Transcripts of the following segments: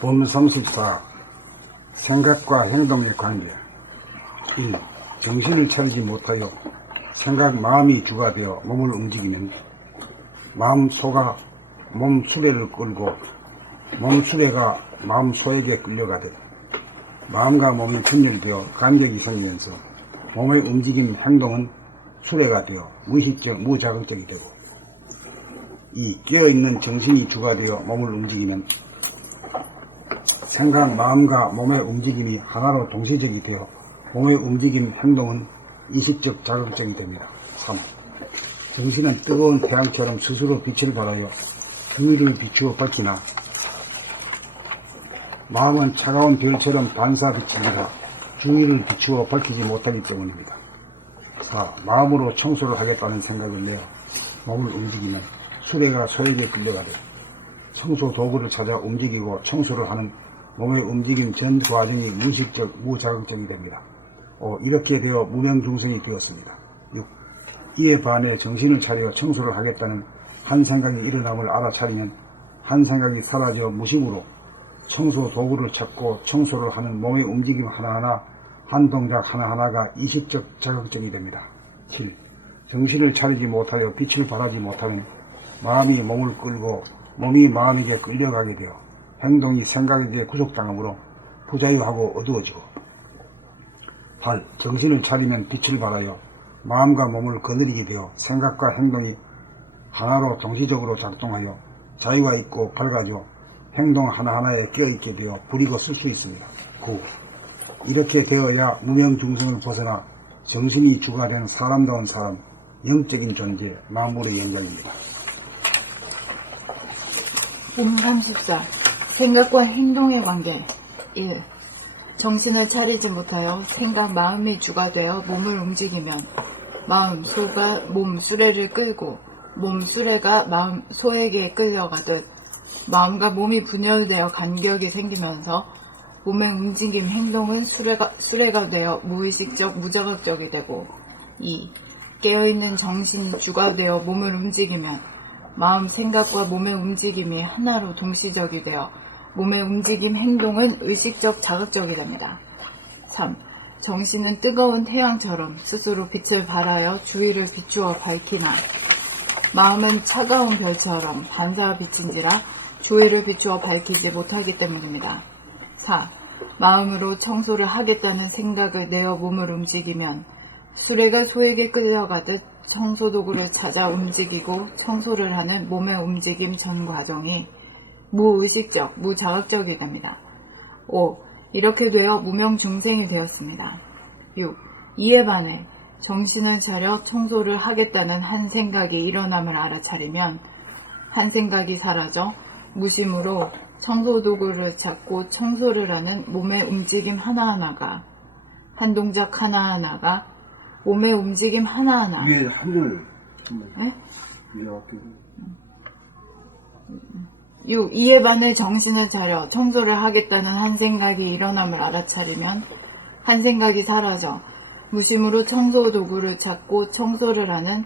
본 34. 생각과 행동의 관계. 1. 정신을 차리지 못하여 생각, 마음이 주가 되어 몸을 움직이면 마음 소가 몸 수레를 끌고 몸 수레가 마음 소에게 끌려가듯 마음과 몸이 분열되어 간격이 생기면서 몸의 움직임, 행동은 수레가 되어 무의식적, 무자극적이 되고 2. 깨어있는 정신이 주가 되어 몸을 움직이면 생각, 마음과 몸의 움직임이 하나로 동시적이 되어 몸의 움직임, 행동은 의식적, 자극적이 됩니다. 3. 정신은 뜨거운 태양처럼 스스로 빛을 발하여 주위를 비추어 밝히나 마음은 차가운 별처럼 반사비칩니다. 주위를 비추어 밝히지 못하기 때문입니다. 4. 마음으로 청소를 하겠다는 생각을 내어 몸을 움직이면 수레가 소에게 끌려가되 청소 도구를 찾아 움직이고 청소를 하는 몸의 움직임 전 과정이 무의식적, 무자극적이 됩니다. 5. 이렇게 되어 무명중생이 되었습니다. 6. 이에 반해 정신을 차려 청소를 하겠다는 한 생각이 일어남을 알아차리면 한 생각이 사라져 무심으로 청소 도구를 찾고 청소를 하는 몸의 움직임 하나하나, 한 동작 하나하나가 의식적, 자극적이 됩니다. 7. 정신을 차리지 못하여 빛을 발하지 못하면 마음이 몸을 끌고 몸이 마음에게 끌려가게 되어 행동이 생각에게 구속당하므로 부자유하고 어두워지고 8. 정신을 차리면 빛을 발하여 마음과 몸을 거느리게 되어 생각과 행동이 하나로 동시적으로 작동하여 자유가 있고 밝아져 행동 하나하나에 깨어있게 되어 부리고 쓸 수 있습니다. 9. 이렇게 되어야 무명중생을 벗어나 정신이 주가 된 사람다운 사람, 영적인 존재, 만물의 영장입니다. 본 34. 생각과 행동의 관계. 1. 정신을 차리지 못하여 생각, 마음이 주가 되어 몸을 움직이면 마음, 소가 몸 수레를 끌고 몸 수레가 마음, 소에게 끌려가듯 마음과 몸이 분열되어 간격이 생기면서 몸의 움직임, 행동은 수레가 되어 무의식적, 무자극적이 되고 2. 깨어있는 정신이 주가 되어 몸을 움직이면 마음, 생각과 몸의 움직임이 하나로 동시적이 되어 몸의 움직임, 행동은 의식적, 자극적이 됩니다. 3. 정신은 뜨거운 태양처럼 스스로 빛을 발하여 주위를 비추어 밝히나 마음은 차가운 별처럼 반사 빛인지라 주위를 비추어 밝히지 못하기 때문입니다. 4. 마음으로 청소를 하겠다는 생각을 내어 몸을 움직이면 수레가 소에게 끌려가듯 청소도구를 찾아 움직이고 청소를 하는 몸의 움직임 전 과정이 무의식적, 무자극적이 됩니다. 5. 이렇게 되어 무명중생이 되었습니다. 6. 이에 반해 정신을 차려 청소를 하겠다는 한 생각이 일어남을 알아차리면 한 생각이 사라져 무심으로 청소도구를 찾고 청소를 하는 몸의 움직임 하나하나가 한 동작 하나하나가 몸의 움직임 하나하나 위에 한줄 네? 위에 할게요. 6. 이에 반해 정신을 차려 청소를 하겠다는 한 생각이 일어남을 알아차리면 한 생각이 사라져 무심으로 청소 도구를 찾고 청소를 하는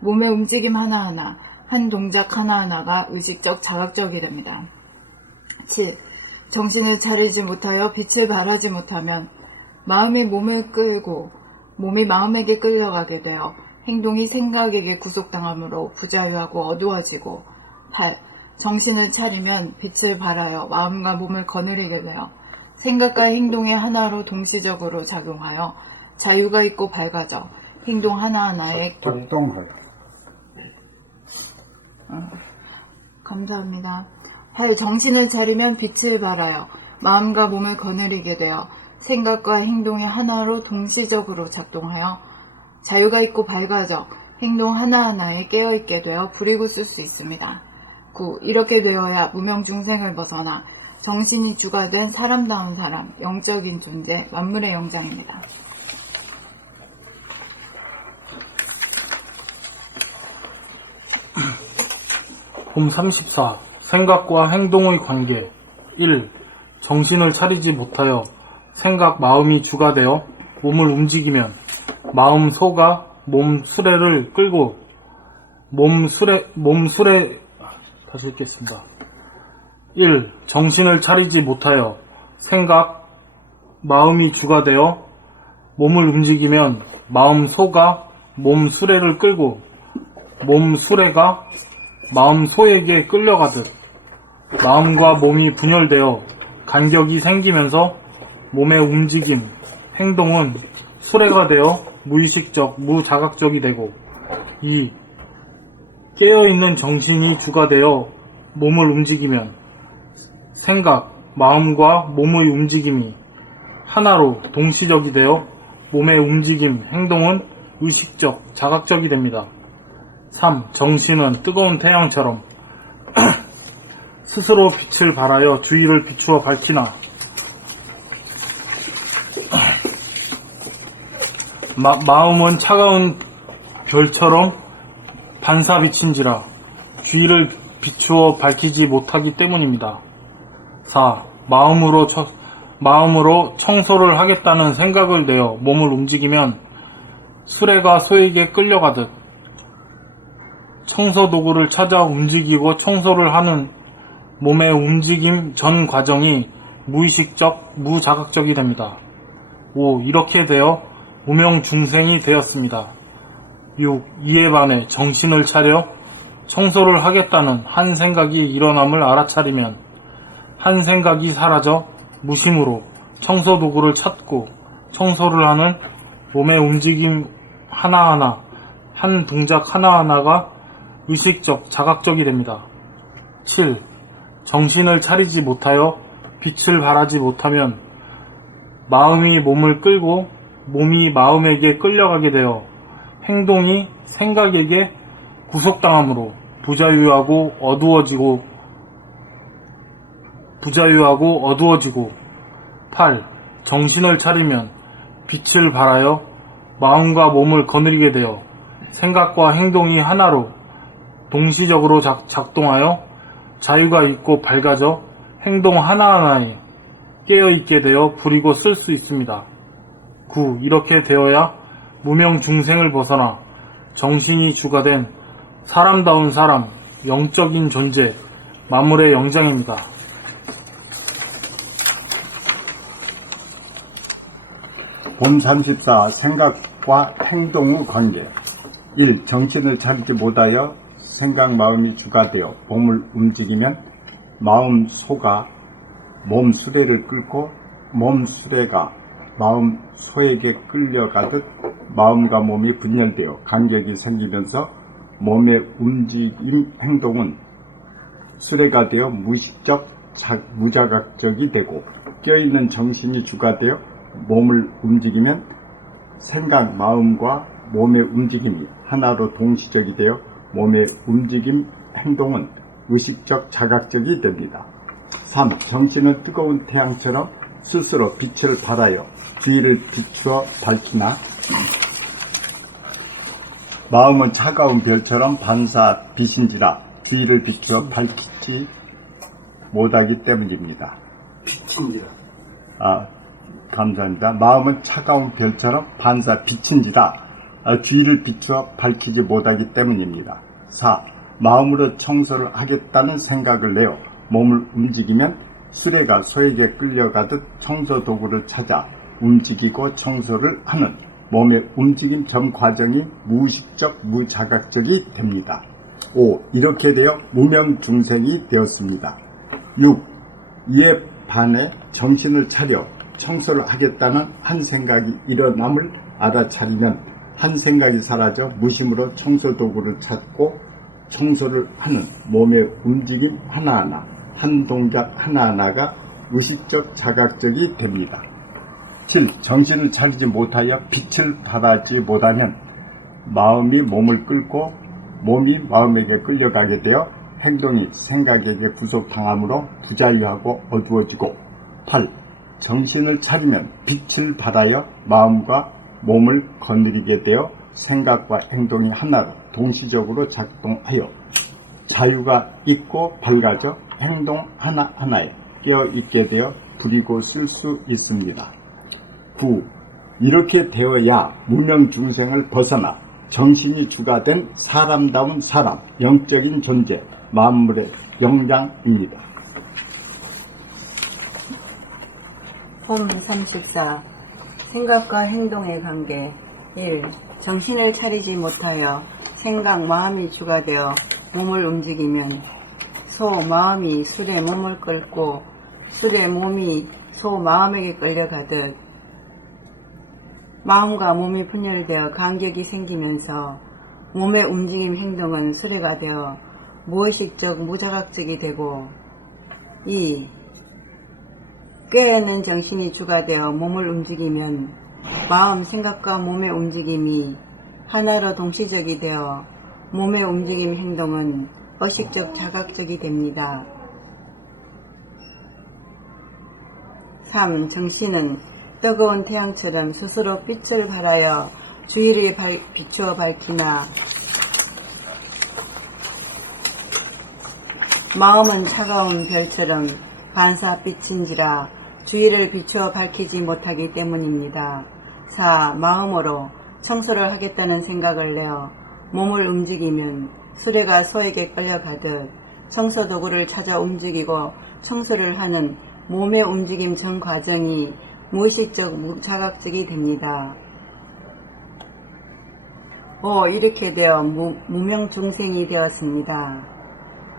몸의 움직임 하나하나, 한 동작 하나하나가 의식적, 자극적이 됩니다. 7. 정신을 차리지 못하여 빛을 발하지 못하면 마음이 몸을 끌고 몸이 마음에게 끌려가게 되어 행동이 생각에게 구속당하므로 부자유하고 어두워지고 8. 정신을 차리면 빛을 발하여 마음과 몸을 거느리게 되어 생각과 행동의 하나로 동시적으로 작용하여 자유가 있고 밝아져 행동 하나하나에 작동하여 감사합니다. 8. 정신을 차리면 빛을 발하여 마음과 몸을 거느리게 되어 생각과 행동의 하나로 동시적으로 작동하여 자유가 있고 밝아져 행동 하나하나에 깨어있게 되어 부리고 쓸 수 있습니다. 9. 이렇게 되어야 무명중생을 벗어나 정신이 주가 된 사람다운 사람, 영적인 존재, 만물의 영장입니다. 본 34. 생각과 행동의 관계. 1. 정신을 차리지 못하여 생각, 마음이 주가 되어 몸을 움직이면 마음, 소가 몸 수레를 끌고 다시 읽겠습니다. 1. 정신을 차리지 못하여 생각, 마음이 주가 되어 몸을 움직이면 마음 소가 몸 수레를 끌고 몸 수레가 마음 소에게 끌려가듯 마음과 몸이 분열되어 간격이 생기면서 몸의 움직임, 행동은 수레가 되어 무의식적, 무자각적이 되고 2. 깨어있는 정신이 주가 되어 몸을 움직이면 생각, 마음과 몸의 움직임이 하나로 동시적이 되어 몸의 움직임, 행동은 의식적, 자각적이 됩니다. 3. 정신은 뜨거운 태양처럼 스스로 빛을 발하여 주위를 비추어 밝히나 마음은 차가운 별처럼 반사비친지라 주위를 비추어 밝히지 못하기 때문입니다. 4. 마음으로 청소를 하겠다는 생각을 내어 몸을 움직이면 수레가 소에게 끌려가듯 청소 도구를 찾아 움직이고 청소를 하는 몸의 움직임 전 과정이 무의식적, 무자각적이 됩니다. 5. 이렇게 되어 무명중생이 되었습니다. 6. 이에 반해 정신을 차려 청소를 하겠다는 한 생각이 일어남을 알아차리면 한 생각이 사라져 무심으로 청소 도구를 찾고 청소를 하는 몸의 움직임 하나하나, 한 동작 하나하나가 의식적, 자각적이 됩니다. 7. 정신을 차리지 못하여 빛을 발하지 못하면 마음이 몸을 끌고 몸이 마음에게 끌려가게 되어 행동이 생각에게 구속당함으로 부자유하고 어두워지고 8. 정신을 차리면 빛을 발하여 마음과 몸을 거느리게 되어 생각과 행동이 하나로 동시적으로 작동하여 자유가 있고 밝아져 행동 하나하나에 깨어있게 되어 부리고 쓸 수 있습니다. 9. 이렇게 되어야 무명중생을 벗어나 정신이 주가 된 사람다운 사람, 영적인 존재, 만물의 영장입니다. 본 34. 생각과 행동의 관계. 1. 정신을 차리지 못하여 생각, 마음이 주가 되어 몸을 움직이면 마음 소가 몸 수레를 끌고 몸 수레가 마음 소에게 끌려가듯 마음과 몸이 분열되어 간격이 생기면서 몸의 움직임, 행동은 수레가 되어 무의식적, 무자각적이 되고 껴있는 정신이 주가 되어 몸을 움직이면 생각, 마음과 몸의 움직임이 하나로 동시적이 되어 몸의 움직임, 행동은 의식적, 자각적이 됩니다. 3. 정신은 뜨거운 태양처럼 스스로 빛을 발하여 주위를 비추어 밝히나 마음은 차가운 별처럼 반사 빛인지라 주위를 비추어 밝히지 못하기 때문입니다. 빛인지라. 감사합니다. 마음은 차가운 별처럼 반사 빛인지라 주위를 비추어 밝히지 못하기 때문입니다. 4. 마음으로 청소를 하겠다는 생각을 내어 몸을 움직이면 수레가 소에게 끌려가듯 청소 도구를 찾아 움직이고 청소를 하는 몸의 움직임 전 과정이 무의식적, 무자각적이 됩니다. 5. 이렇게 되어 무명중생이 되었습니다. 6. 이에 반해 정신을 차려 청소를 하겠다는 한 생각이 일어남을 알아차리면 한 생각이 사라져 무심으로 청소 도구를 찾고 청소를 하는 몸의 움직임 하나하나, 한 동작 하나하나가 의식적, 자각적이 됩니다. 7. 정신을 차리지 못하여 빛을 발하지 못하면 마음이 몸을 끌고 몸이 마음에게 끌려가게 되어 행동이 생각에게 구속당함으로 부자유하고 어두워지고 8. 정신을 차리면 빛을 발하여 마음과 몸을 거느리게 되어 생각과 행동이 하나로 동시적으로 작동하여 자유가 있고 밝아져 행동 하나하나에 깨어있게 되어 부리고 쓸 수 있습니다. 9. 이렇게 되어야 무명중생을 벗어나 정신이 주가 된 사람다운 사람, 영적인 존재, 만물의 영장입니다. 홈 34. 생각과 행동의 관계. 1. 정신을 차리지 못하여 생각, 마음이 주가 되어 몸을 움직이면 마음이 술에 몸을 끌고 술에 몸이 마음에게 끌려가듯 마음과 몸이 분열되어 간격이 생기면서 몸의 움직임 행동은 수레가 되어 무의식적 무자각적이 되고 2. 깨어있는 정신이 주가 되어 몸을 움직이면 마음, 생각과 몸의 움직임이 하나로 동시적이 되어 몸의 움직임 행동은 의식적 자각적이 됩니다. 3. 정신은 뜨거운 태양처럼 스스로 빛을 발하여 주위를 비추어 밝히나 마음은 차가운 별처럼 반사빛인지라 주위를 비추어 밝히지 못하기 때문입니다. 4. 마음으로 청소를 하겠다는 생각을 내어 몸을 움직이면 수레가 소에게 끌려가듯 청소 도구를 찾아 움직이고 청소를 하는 몸의 움직임 전 과정이 무의식적 무자각적이 됩니다. 5. 이렇게 되어 무명중생이 되었습니다.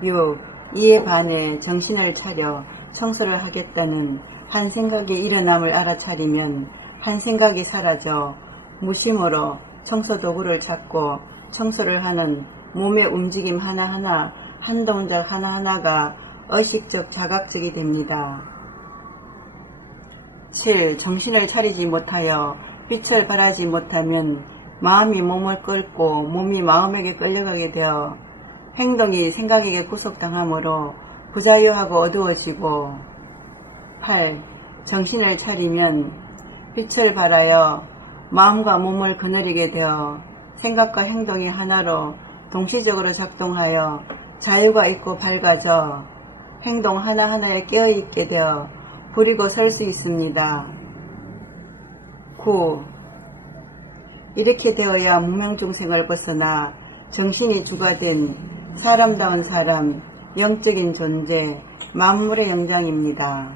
6. 이에 반해 정신을 차려 청소를 하겠다는 한 생각이 일어남을 알아차리면 한 생각이 사라져 무심으로 청소 도구를 찾고 청소를 하는 몸의 움직임 하나하나, 한 동작 하나하나가 의식적 자각적이 됩니다. 7. 정신을 차리지 못하여 빛을 발하지 못하면 마음이 몸을 끌고 몸이 마음에게 끌려가게 되어 행동이 생각에게 구속당하므로 부자유하고 어두워지고 8. 정신을 차리면 빛을 발하여 마음과 몸을 거느리게 되어 생각과 행동이 하나로 동시적으로 작동하여 자유가 있고 밝아져 행동 하나하나에 깨어있게 되어 부리고 설 수 있습니다. 9. 이렇게 되어야 무명중생을 벗어나 정신이 주가 된 사람다운 사람, 영적인 존재, 만물의 영장입니다.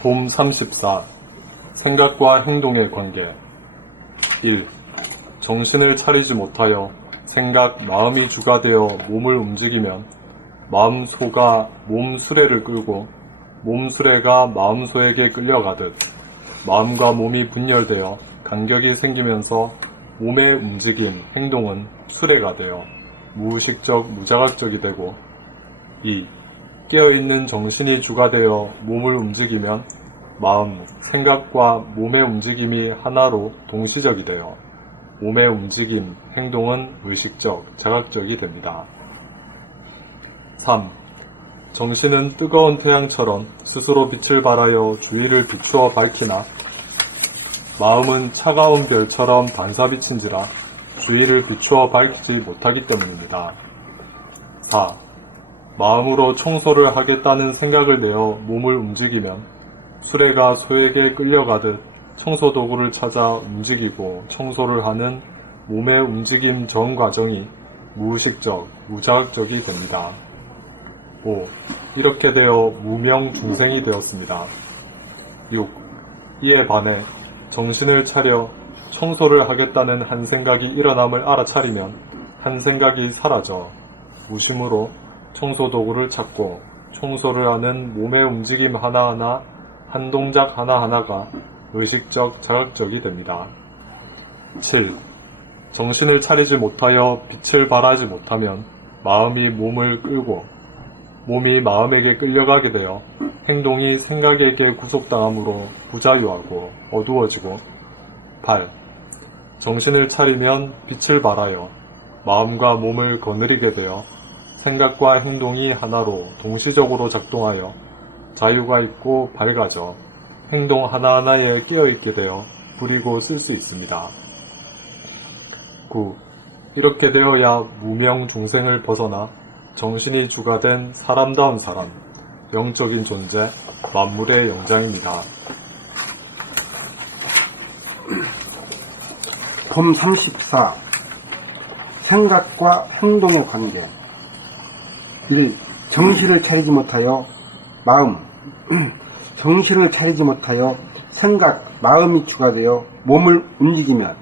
봄 34. 생각과 행동의 관계. 1. 정신을 차리지 못하여 생각, 마음이 주가 되어 몸을 움직이면 마음 소가 몸 수레를 끌고 몸 수레가 마음 소에게 끌려가듯 마음과 몸이 분열되어 간격이 생기면서 몸의 움직임, 행동은 수레가 되어 무의식적, 무자각적이 되고 2. 깨어있는 정신이 주가 되어 몸을 움직이면 마음, 생각과 몸의 움직임이 하나로 동시적이 되어 몸의 움직임, 행동은 의식적, 자각적이 됩니다. 3. 정신은 뜨거운 태양처럼 스스로 빛을 발하여 주위를 비추어 밝히나 마음은 차가운 별처럼 반사빛인지라 주위를 비추어 밝히지 못하기 때문입니다. 4. 마음으로 청소를 하겠다는 생각을 내어 몸을 움직이면 수레가 소에게 끌려가듯 청소도구를 찾아 움직이고 청소를 하는 몸의 움직임 전 과정이 무의식적, 무자각적이 됩니다. 5. 이렇게 되어 무명중생이 되었습니다. 6. 이에 반해 정신을 차려 청소를 하겠다는 한 생각이 일어남을 알아차리면 한 생각이 사라져 무심으로 청소도구를 찾고 청소를 하는 몸의 움직임 하나하나, 한 동작 하나하나가 의식적, 자각적이 됩니다. 7. 정신을 차리지 못하여 빛을 발하지 못하면 마음이 몸을 끌고 몸이 마음에게 끌려가게 되어 행동이 생각에게 구속당함으로 부자유하고 어두워지고 8. 정신을 차리면 빛을 발하여 마음과 몸을 거느리게 되어 생각과 행동이 하나로 동시적으로 작동하여 자유가 있고 밝아져 행동 하나하나에 깨어있게 되어 부리고 쓸 수 있습니다. 9. 이렇게 되어야 무명중생을 벗어나 정신이 주가 된 사람다운 사람, 영적인 존재, 만물의 영장입니다. 봄 34. 생각과 행동의 관계. 1. 정신을 차리지 못하여 정신을 차리지 못하여 생각, 마음이 주가 되어 몸을 움직이면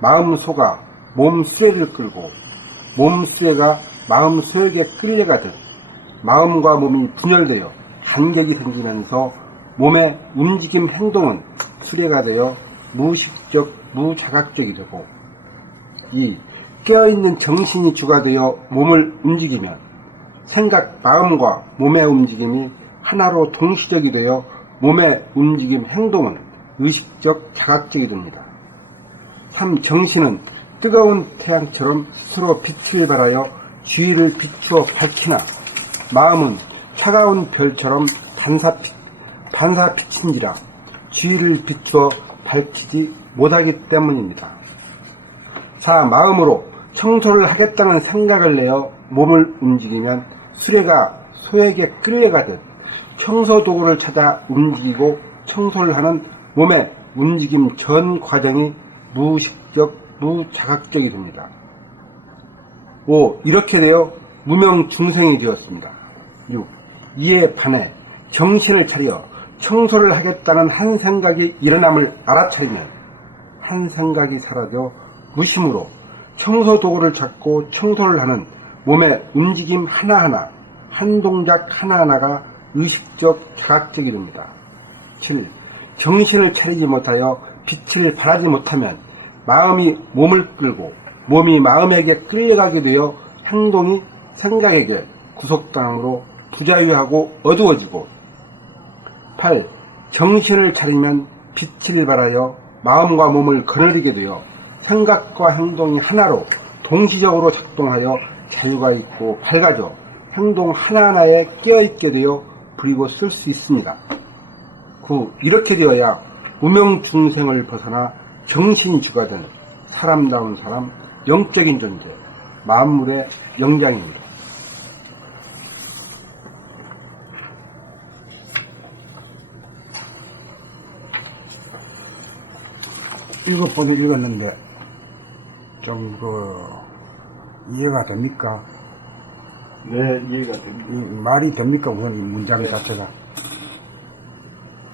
마음 소가 몸 수레를 끌고 몸 수레가 마음 소에게 끌려가듯 마음과 몸이 분열되어 간격이 생기면서 몸의 움직임 행동은 수레가 되어 무의식적, 무자각적이 되고 이 깨어있는 정신이 주가 되어 몸을 움직이면 생각, 마음과 몸의 움직임이 하나로 동시적이 되어 몸의 움직임 행동은 의식적, 자각적이 됩니다. 3. 정신은 뜨거운 태양처럼 스스로 빛을 발하여 주위를 비추어 밝히나 마음은 차가운 별처럼 반사빛인지라 주위를 비추어 밝히지 못하기 때문입니다. 4. 마음으로 청소를 하겠다는 생각을 내어 몸을 움직이면 수레가 소에게 끌려가듯 청소 도구를 찾아 움직이고 청소를 하는 몸의 움직임 전 과정이 무의식적, 무자각적이 됩니다. 5. 이렇게 되어 무명중생이 되었습니다. 6. 이에 반해 정신을 차려 청소를 하겠다는 한 생각이 일어남을 알아차리면 한 생각이 사라져 무심으로 청소 도구를 찾고 청소를 하는 몸의 움직임 하나하나, 한 동작 하나하나가 의식적, 자각적이 됩니다. 7. 정신을 차리지 못하여 빛을 발하지 못하면 마음이 몸을 끌고 몸이 마음에게 끌려가게 되어 행동이 생각에게 구속당함으로 부자유하고 어두워지고 8. 정신을 차리면 빛을 발하여 마음과 몸을 거느리게 되어 생각과 행동이 하나로 동시적으로 작동하여 자유가 있고 밝아져 행동 하나하나에 끼어있게 되어 부리고 쓸 수 있습니다. 9. 이렇게 되어야 무명중생을 벗어나 정신이 주가 된 사람다운 사람, 영적인 존재, 만물의 영장입니다. 읽어보니 읽었는데 좀 이해가 됩니까? 네, 이해가 됩니다. 이 말이 됩니까? 우선 이 문장 자체가.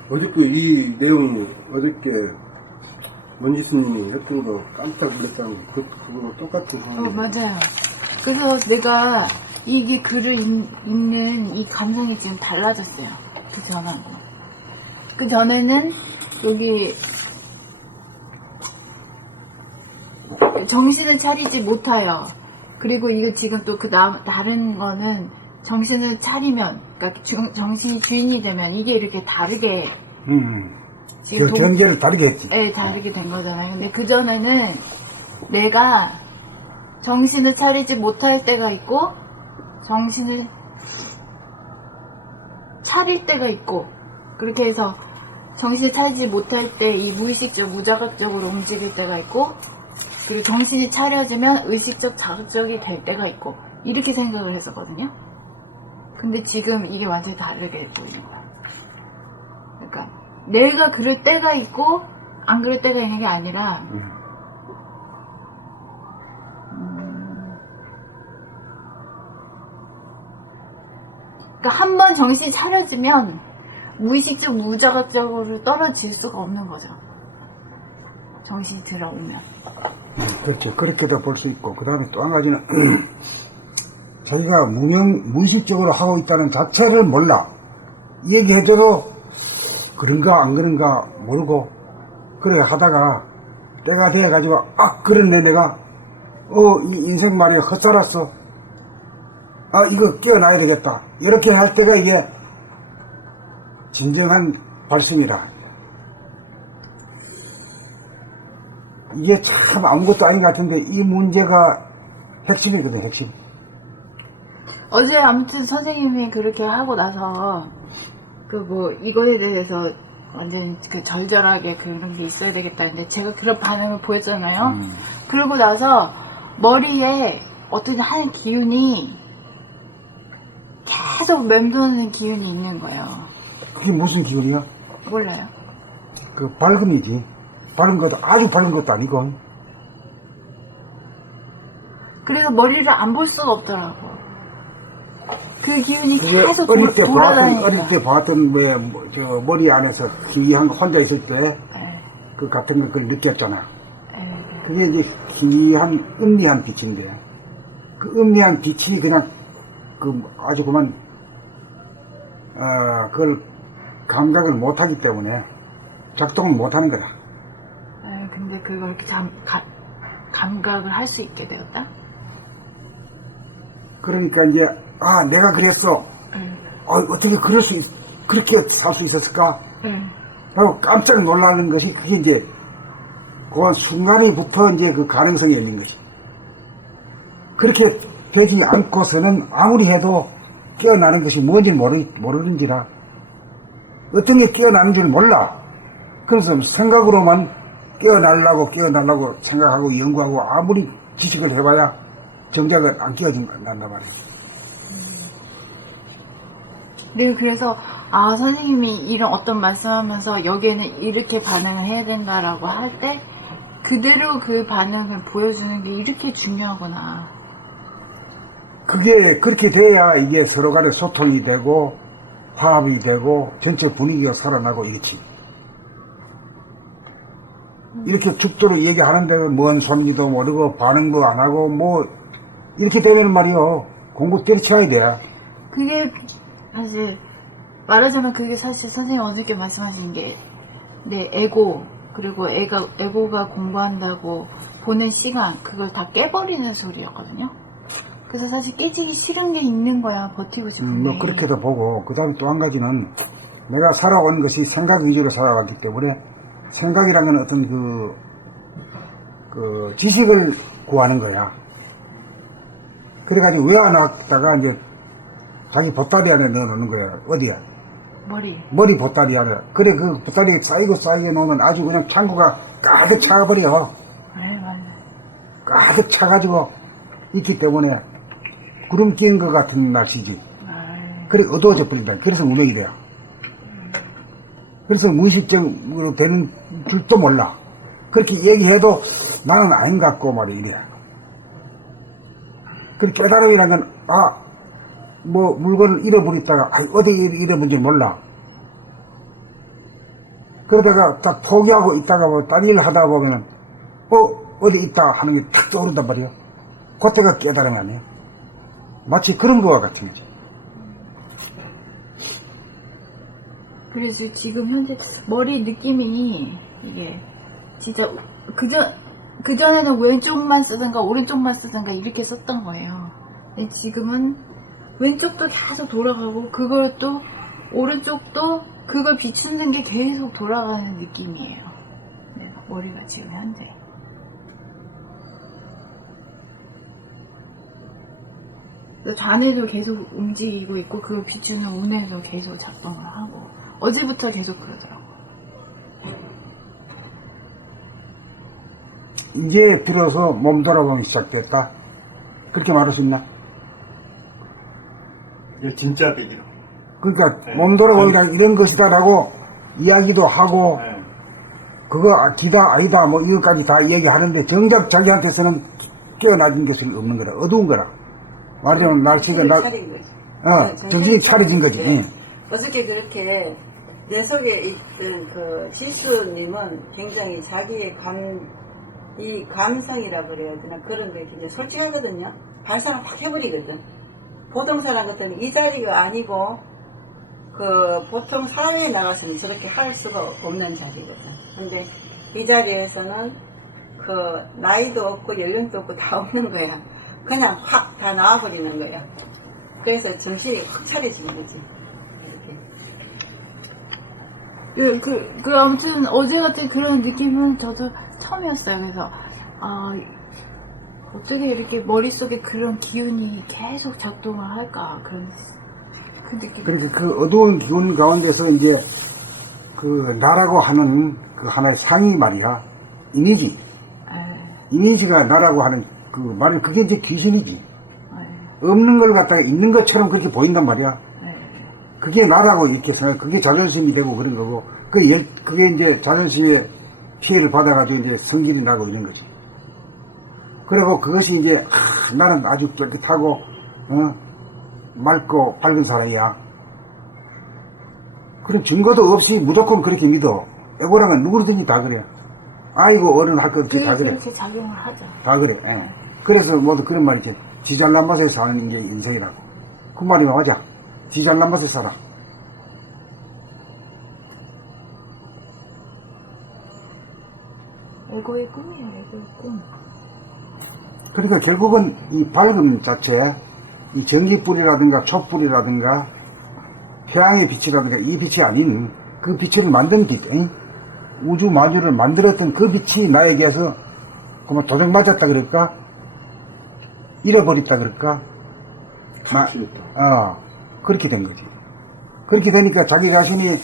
어저께 이 내용이 어저께 원지스님이 했던 거 깜짝 놀랐다는 그거랑 똑같은 상황이에요. 맞아요. 그래서 내가 이게 글을 읽는 이 감성이 지금 달라졌어요. 그 전하고. 그 전에는 여기 정신을 차리지 못하여, 그리고 이거 지금 또 다른 거는 정신을 차리면, 그러니까 정신이 주인이 되면 이게 이렇게 다르게 그 전제를 다르게 했지. 네, 다르게 된 거잖아요. 근데 그전에는 내가 정신을 차리지 못할 때가 있고 정신을 차릴 때가 있고, 그렇게 해서 정신을 차리지 못할 때 이 무의식적, 무자각적으로 움직일 때가 있고, 그리고 정신이 차려지면 의식적, 자각적이 될 때가 있고, 이렇게 생각을 했었거든요. 근데 지금 이게 완전히 다르게 보이는 거야. 그러니까 내가 그럴 때가 있고 안 그럴 때가 있는 게 아니라 그러니까 한 번 정신이 차려지면 무의식적, 무자각적으로 떨어질 수가 없는 거죠. 정신이 들어오면. 그렇죠. 그렇게도 볼 수 있고, 그 다음에 또 한 가지는 자기가 무의식적으로 하고 있다는 자체를 몰라. 얘기해줘도 그런가 안 그런가 모르고, 그래 하다가 때가 돼가지고 그랬네 내가 이 인생 말이 헛살았어, 이거 깨어나야 되겠다, 이렇게 할 때가 이게 진정한 발심이라. 이게 참 아무것도 아닌 것 같은데 이 문제가 핵심이거든, 핵심. 어제 아무튼 선생님이 그렇게 하고 나서 이거에 대해서 완전 절절하게 그런 게 있어야 되겠다. 근데 제가 그런 반응을 보였잖아요. 그러고 나서 머리에 어떤 한 기운이 계속 맴도는 기운이 있는 거예요. 그게 무슨 기운이야? 몰라요. 그 밝음이지. 밝은 것도 아주 밝은 것도 아니고. 그래서 머리를 안 볼 수가 없더라고. 그 기운이 그게 계속 어릴 때 돌아다니니까. 어릴 때 봤던 저 머리 안에서 희한 거 혼자 있을 때 그 같은 거 그걸 느꼈잖아. 그게 이제 희한 은미한 빛인데 그 은미한 빛이 그냥 그 아주 그만 그걸 감각을 못하기 때문에 작동을 못하는 거다. 근데 그걸 감각을 할 수 있게 되었다? 그러니까 이제 내가 그랬어. 어떻게 그렇게 살 수 있었을까? 라고 깜짝 놀라는 것이 그게 이제 그 순간에부터 이제 그 가능성이 열린 것이. 그렇게 되지 않고서는 아무리 해도 깨어나는 것이 뭔지 모르는지라 어떤 게 깨어나는 줄 몰라. 그래서 생각으로만 깨어나려고 생각하고 연구하고 아무리 지식을 해봐야 정작은 안 깨어진단 말이야. 네, 그래서 선생님이 이런 어떤 말씀하면서 여기에는 이렇게 반응을 해야 된다라고 할 때 그대로 그 반응을 보여주는 게 이렇게 중요하구나. 그게 그렇게 돼야 이게 서로 간에 소통이 되고 화합이 되고 전체 분위기가 살아나고 이렇지. 이렇게 죽도록 얘기하는데도 뭔 소리도 모르고 반응도 안 하고 이렇게 되면 말이요 공부 때려쳐야 돼. 그게 사실 말하자면 그게 사실 선생님 어저께 말씀하신 게 내 에고 그리고 에고가 공부한다고 보낸 시간 그걸 다 깨버리는 소리였거든요. 그래서 사실 깨지기 싫은 게 있는 거야. 버티고 싶은데. 그렇게도 보고 그 다음에 또 한 가지는 내가 살아온 것이 생각 위주로 살아왔기 때문에 생각이라는 건 어떤 그 지식을 구하는 거야. 그래가지고 외워놨다가 이제 자기 보따리 안에 넣어놓는 거야. 어디야? 머리 보따리 안에. 그래 그 보따리에 쌓이고 놓으면 아주 그냥 창고가 가득 차버려. 네, 맞아요. 가득 차가지고 있기 때문에 구름 낀 것 같은 날씨지. 그래 어두워져 버린다. 그래서 무명이 돼요. 그래서 무의식적으로 되는 줄도 몰라. 그렇게 얘기해도 나는 아닌 것 같고 말이야 이래. 그 깨달음이라는 건 물건을 잃어버렸다가 어디 잃어본 줄 몰라. 그러다가 딱 포기하고 있다가 딴 일을 하다 보면은 어디 있다 하는 게 탁 떠오른단 말이야. 그때가 깨달음 아니야. 마치 그런 거와 같은 거지. 그래서 지금 현재 머리 느낌이 이게 진짜 그전에는 왼쪽만 쓰든가 오른쪽만 쓰든가 이렇게 썼던 거예요. 근데 지금은 왼쪽도 계속 돌아가고 그걸 또 오른쪽도 그걸 비추는 게 계속 돌아가는 느낌이에요. 내가 머리가 지금 현재. 좌뇌도 계속 움직이고 있고 그걸 비추는 우뇌도 계속 작동을 하고 어제부터 계속 그러더라고. 이제 들어서 몸 돌아보기 시작됐다. 그렇게 말할 수 있나? 이거 진짜 되기로. 그러니까 몸 돌아보기가 이런 것이다라고 이야기도 하고 그거 기다 아니다 이것까지 다 얘기하는데 정작 자기한테서는 깨어나진 것이 없는 거라. 어두운 거라. 말하자면 날씨가 정신이 차려진 거지. 어저께 그렇게 내 속에 있던 그 지수님은 굉장히 자기의 감성이라 그래야 되나 그런 게 굉장히 솔직하거든요. 발산을 확 해버리거든. 보통 사람 같으면 이 자리가 아니고 보통 사회에 나가서는 저렇게 할 수가 없는 자리거든. 근데 이 자리에서는 나이도 없고 연령도 없고 다 없는 거야. 그냥 확 다 나와버리는 거야. 그래서 정신이 확 차려지는 거지. 아무튼 어제 같은 그런 느낌은 저도 처음이었어요. 그래서 어떻게 이렇게 머릿속에 그런 기운이 계속 작동을 할까 그런 그 느낌. 그렇게 그 어두운 기운 가운데서 이제 나라고 하는 그 하나의 상이 말이야. 이미지가 나라고 하는 그 말은 그게 이제 귀신이지. 없는 걸 갖다가 있는 것처럼 그렇게 보인단 말이야. 그게 나라고 이렇게 생각, 그게 자존심이 되고 그런 거고, 그게 이제 자존심에 피해를 받아가지고 이제 성질이 나고 이런 거지. 그리고 그것이 이제, 나는 아주 깨끗하고, 맑고 밝은 사람이야. 그런 증거도 없이 무조건 그렇게 믿어. 애고랑은 누구든지 다 그래. 아이고 어른 할 것 없이 다 그래. 그렇게 작용을 하죠. 다 그래. 예. 그래서 모두 그런 말이 있지. 지 잘난 맛에 사는 게 인생이라고. 그 말이 맞아. 지 잘난 맛에 살아. 에고의 꿈이에요, 에고의 꿈. 그러니까 결국은 이 밝음 자체, 이 전기불이라든가 촛불이라든가 태양의 빛이라든가 이 빛이 아닌 그 빛을 만든 빛, 우주 만유를 만들었던 그 빛이 나에게서 그만 도둑 맞았다 그럴까? 잃어버렸다 그럴까? 그렇게 된 거지. 그렇게 되니까 자기 자신이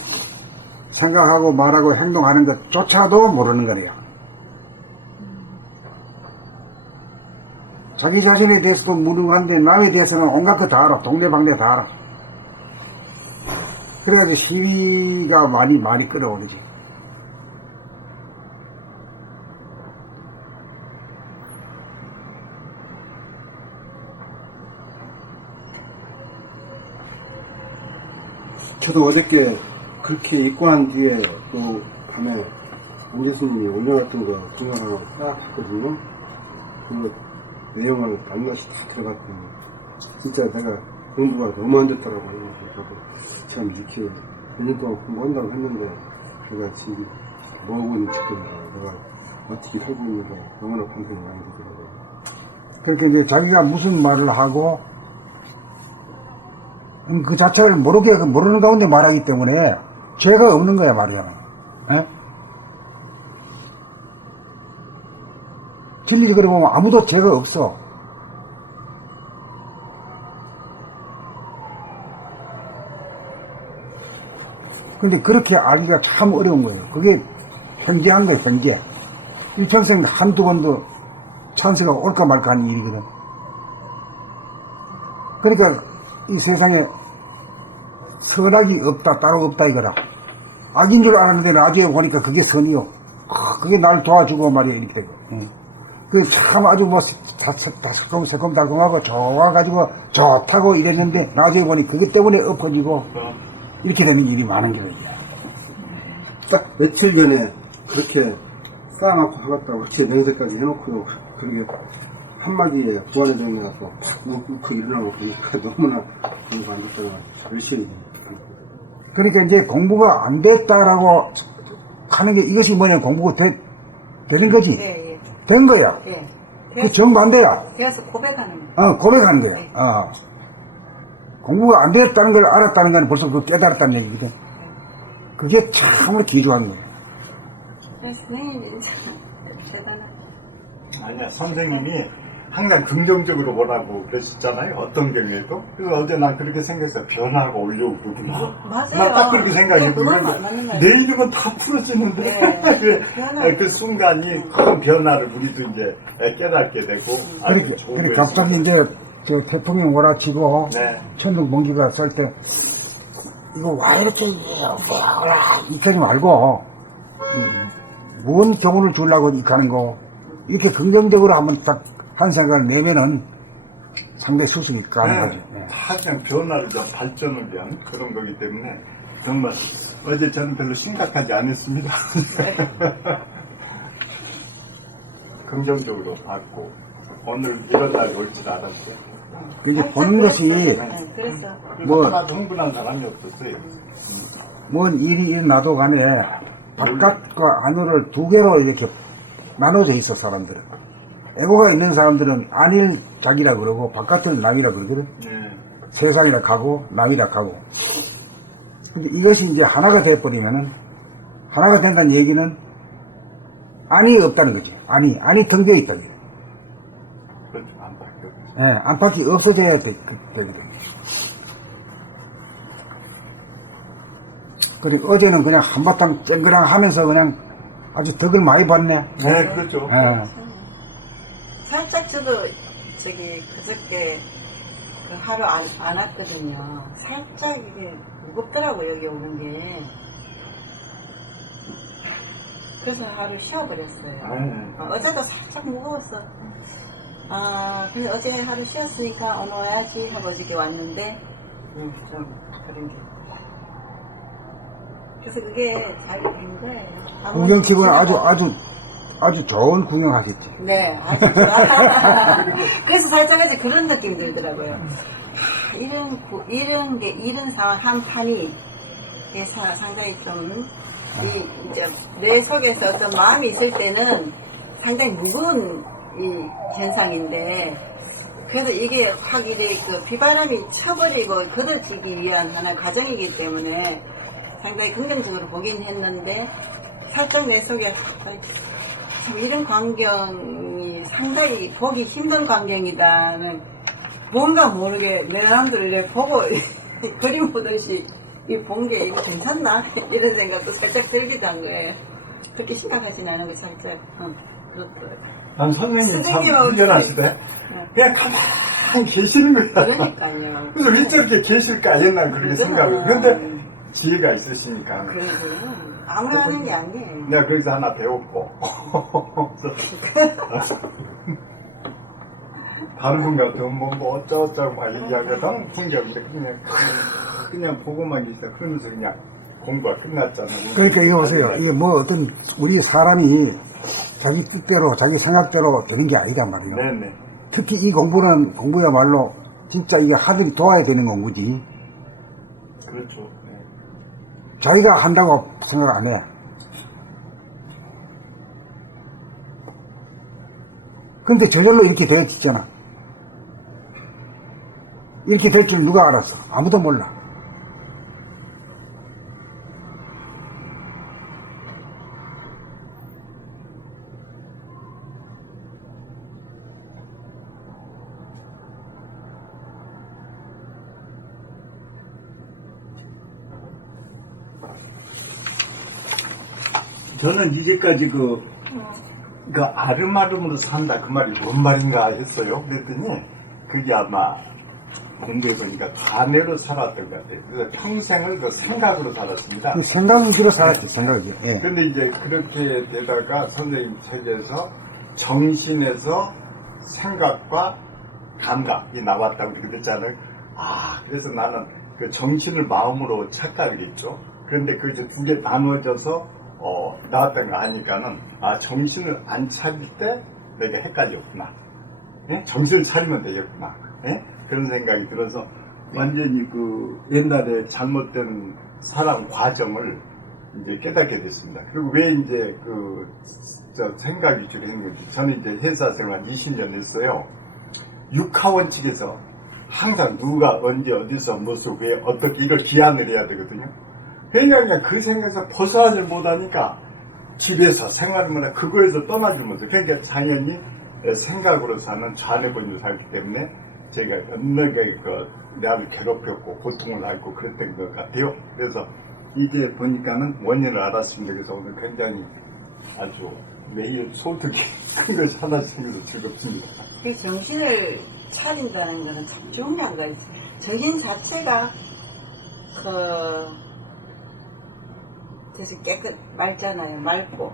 생각하고 말하고 행동하는 것조차도 모르는 거네요. 자기 자신에 대해서도 무능한데 남에 대해서는 온갖 거 다 알아. 동네방네 다 알아. 그래가지고 시위가 많이 끌어오르지. 저도 어저께 그렇게 입고 한 뒤에 또 밤에 안 교수님이 올려놨던 거 동영상을 딱 봤거든요. 그 내용을 낱낱이 다 들어봤더니 진짜 내가 공부가 너무 안 됐더라고요. 그래서 참 이렇게 몇 년 동안 공부한다고 했는데 내가 지금 뭐 하고 있는 지금이라 내가 어떻게 살고 있는가 너무나 반성이 많이 되더라고요. 그렇게 이제 자기가 무슨 말을 하고 그 자체를 모르는 가운데 말하기 때문에 죄가 없는 거야 말이야. 에? 진리적으로 보면 아무도 죄가 없어. 근데 그렇게 알기가 참 어려운 거예요. 그게 현재한 거예요, 현재. 일평생 한두 번도 찬스가 올까 말까 하는 일이거든. 그러니까 이 세상에 선악이 없다, 따로 없다 이거라. 악인 줄 알았는데 나중에 보니까 그게 선이요. 그게 날 도와주고 말이야, 이렇게 되고. 그 참 아주 뭐, 새콤달콤하고 좋아가지고 좋다고 이랬는데 나중에 보니 그게 때문에 엎어지고 이렇게 되는 일이 많은 거예요. 딱 며칠 전에 그렇게 쌓아놓고 하겠다고 제 면세까지 해놓고 그렇게 한마디에 부활의 정리 나서 팍 웃고 일어나고 보니까 너무나 공부 안 됐다고 열심히. 그러니까 이제 공부가 안 됐다라고 하는 게 이것이 뭐냐면 공부가 되는 거지. 네, 예. 된 거야. 네. 그 정반대야. 되어서 고백하는 거. 고백하는 거야. 네. 공부가 안 됐다는 걸 알았다는 건 벌써 그 깨달았다는 얘기거든. 그게 참으로 기주한 거야. 선생님 인생 대단하다. 아니야, 선생님이 항상 긍정적으로 보라고 그러셨잖아요. 어떤 경우에도. 그래서 어제 난 그렇게 생각해서 변화가 올려오거든요. 맞아요. 난 딱 그렇게 생각해. 그건 맞는 말이에요. 내일은 건 다 풀어지는데. 변화. 그 순간이 큰 변화를 우리도 이제 깨닫게 되고. 아주 좋은 그래, 거였습니다. 갑자기 이제 저 태풍이 몰아치고 네. 천둥 번개가 쏠 때 이거 왜 이렇게 이렇게 하지 말고 뭔 교훈을 주려고 이렇게 하는 거 이렇게 긍정적으로 한번 딱 한 생각을 내면은 상대 수습이 가능하죠. 네. 다 그냥 변화를 위한 발전을 위한 그런 거기 때문에 정말 어제 저는 별로 심각하지 않았습니다. 긍정적으로 봤고 오늘 이런 날이 올 줄 알았어요. 이제 보는 것이 네, 그래서 뭐 하나도 흥분한 사람이 없었어요. 뭔 일이 일어나도 간에 바깥과 안으로 두 개로 이렇게 나눠져 있어 사람들은. 에고가 있는 사람들은 안일 자기라 그러고 바깥을 남이라 그러거든. 네. 세상이라 하고 남이라 하고. 근데 이것이 이제 하나가 돼버리면은 하나가 된다는 얘기는 안이 없다는 거지. 안이 덩겨 있다. 그렇죠. 안타깝죠. 안팎이 없어져야 되거든. 그리고 어제는 그냥 한바탕 쨍그랑 하면서 그냥 아주 덕을 많이 봤네. 네, 그렇죠. 살짝 저도 그저께 그 하루 안 왔거든요. 살짝 이게 무겁더라고 여기 오는 게. 그래서 하루 쉬어버렸어요. 어제도 살짝 무거웠어. 근데 어제 하루 쉬었으니까 오늘 와야지 하고 어저께 왔는데, 좀 그런 게. 그래서 그게 잘 된 거예요. 구경 기분 아주 좋은 구경하셨지. 네, 아주 좋아. 그래서 살짝 이제 그런 느낌 들더라고요. 이런 상황 한 판이 상당히 좀, 이제 뇌 속에서 어떤 마음이 있을 때는 상당히 무거운 이 현상인데, 그래서 이게 확 이제 그 비바람이 쳐버리고 걷어지기 위한 하나의 과정이기 때문에 상당히 긍정적으로 보긴 했는데, 살짝 내 속에 참 이런 광경이 상당히 보기 힘든 광경이다는 뭔가 모르게 내 사람들을 이렇게 보고 그림 보듯이 본 게 이거 괜찮나? 이런 생각도 살짝 들기도 한 거예요. 그렇게 심각하진 않은 거 살짝 그렇더라고요. 난 선생님 참 선생님하고 훈련하시대. 그냥 가만히 계시는 거야. 그러니까요. 그래서 왜 저렇게 계실까 옛날 그렇게 생각을. 그런데 지혜가 있으시니까. 그래서 아무나 하는 게 아니에요. 내가 거기서 하나 배웠고. 다른 분 같으면 뭐 어쩌고저쩌고 막 얘기하거든. 풍경인데 그냥 보고만 계시다. 그러면서 그냥 공부가 끝났잖아요. 그러니까 이거 보세요. 이게 뭐 어떤 우리 사람이 자기 뜻대로 자기 생각대로 되는 게 아니단 말이에요. 네네. 특히 이 공부야말로 진짜 이게 하들이 도와야 되는 공부지. 그렇죠. 네. 자기가 한다고 생각 안 해. 근데 저절로 이렇게 되어지잖아. 이렇게 될 줄 누가 알았어? 아무도 몰라. 저는 이제까지 그 아름아름으로 산다 그 말이 뭔 말인가 했어요. 그랬더니 그게 아마 공부해보니까 관해로 살았던 것 같아요. 그래서 평생을 그 생각으로 살았습니다. 그 생각 위주로 살았지, 생각 위주로. 예. 근데 이제 그렇게 되다가 선생님 책에서 정신에서 생각과 감각이 나왔다고 그랬잖아요. 그래서 나는 그 정신을 마음으로 착각했죠. 그런데 그 이제 두 개 나눠져서 나왔던 거 아니까는 정신을 안 차릴 때 내가 헷갈렸구나. 예? 정신을 차리면 되겠구나. 예? 그런 생각이 들어서 완전히 그 옛날에 잘못된 사람 과정을 이제 깨닫게 됐습니다. 그리고 왜 이제 생각 위주로 했는 건지. 저는 이제 회사 생활 20년 했어요. 육하원 측에서 항상 누가 언제 어디서 무슨 왜 어떻게 이걸 기한을 해야 되거든요. 그러니까 그 생각에서 벗어나지 못하니까 집에서 생활하면 그거에서 떠나지 못해요. 그러니까 당연히 생각으로 사는 좌뇌본으로 살기 때문에 제가 연락에 나를 괴롭혔고 고통을 알고 그랬던 것 같아요. 그래서 이제 보니까는 원인을 알았습니다. 그래서 오늘 굉장히 아주 매일 소득이 큰 것이 하나씩 생겨서 즐겁습니다. 그 정신을 차린다는 거는 참 중요한 거지. 정신 자체가 되게 맑잖아요. 맑고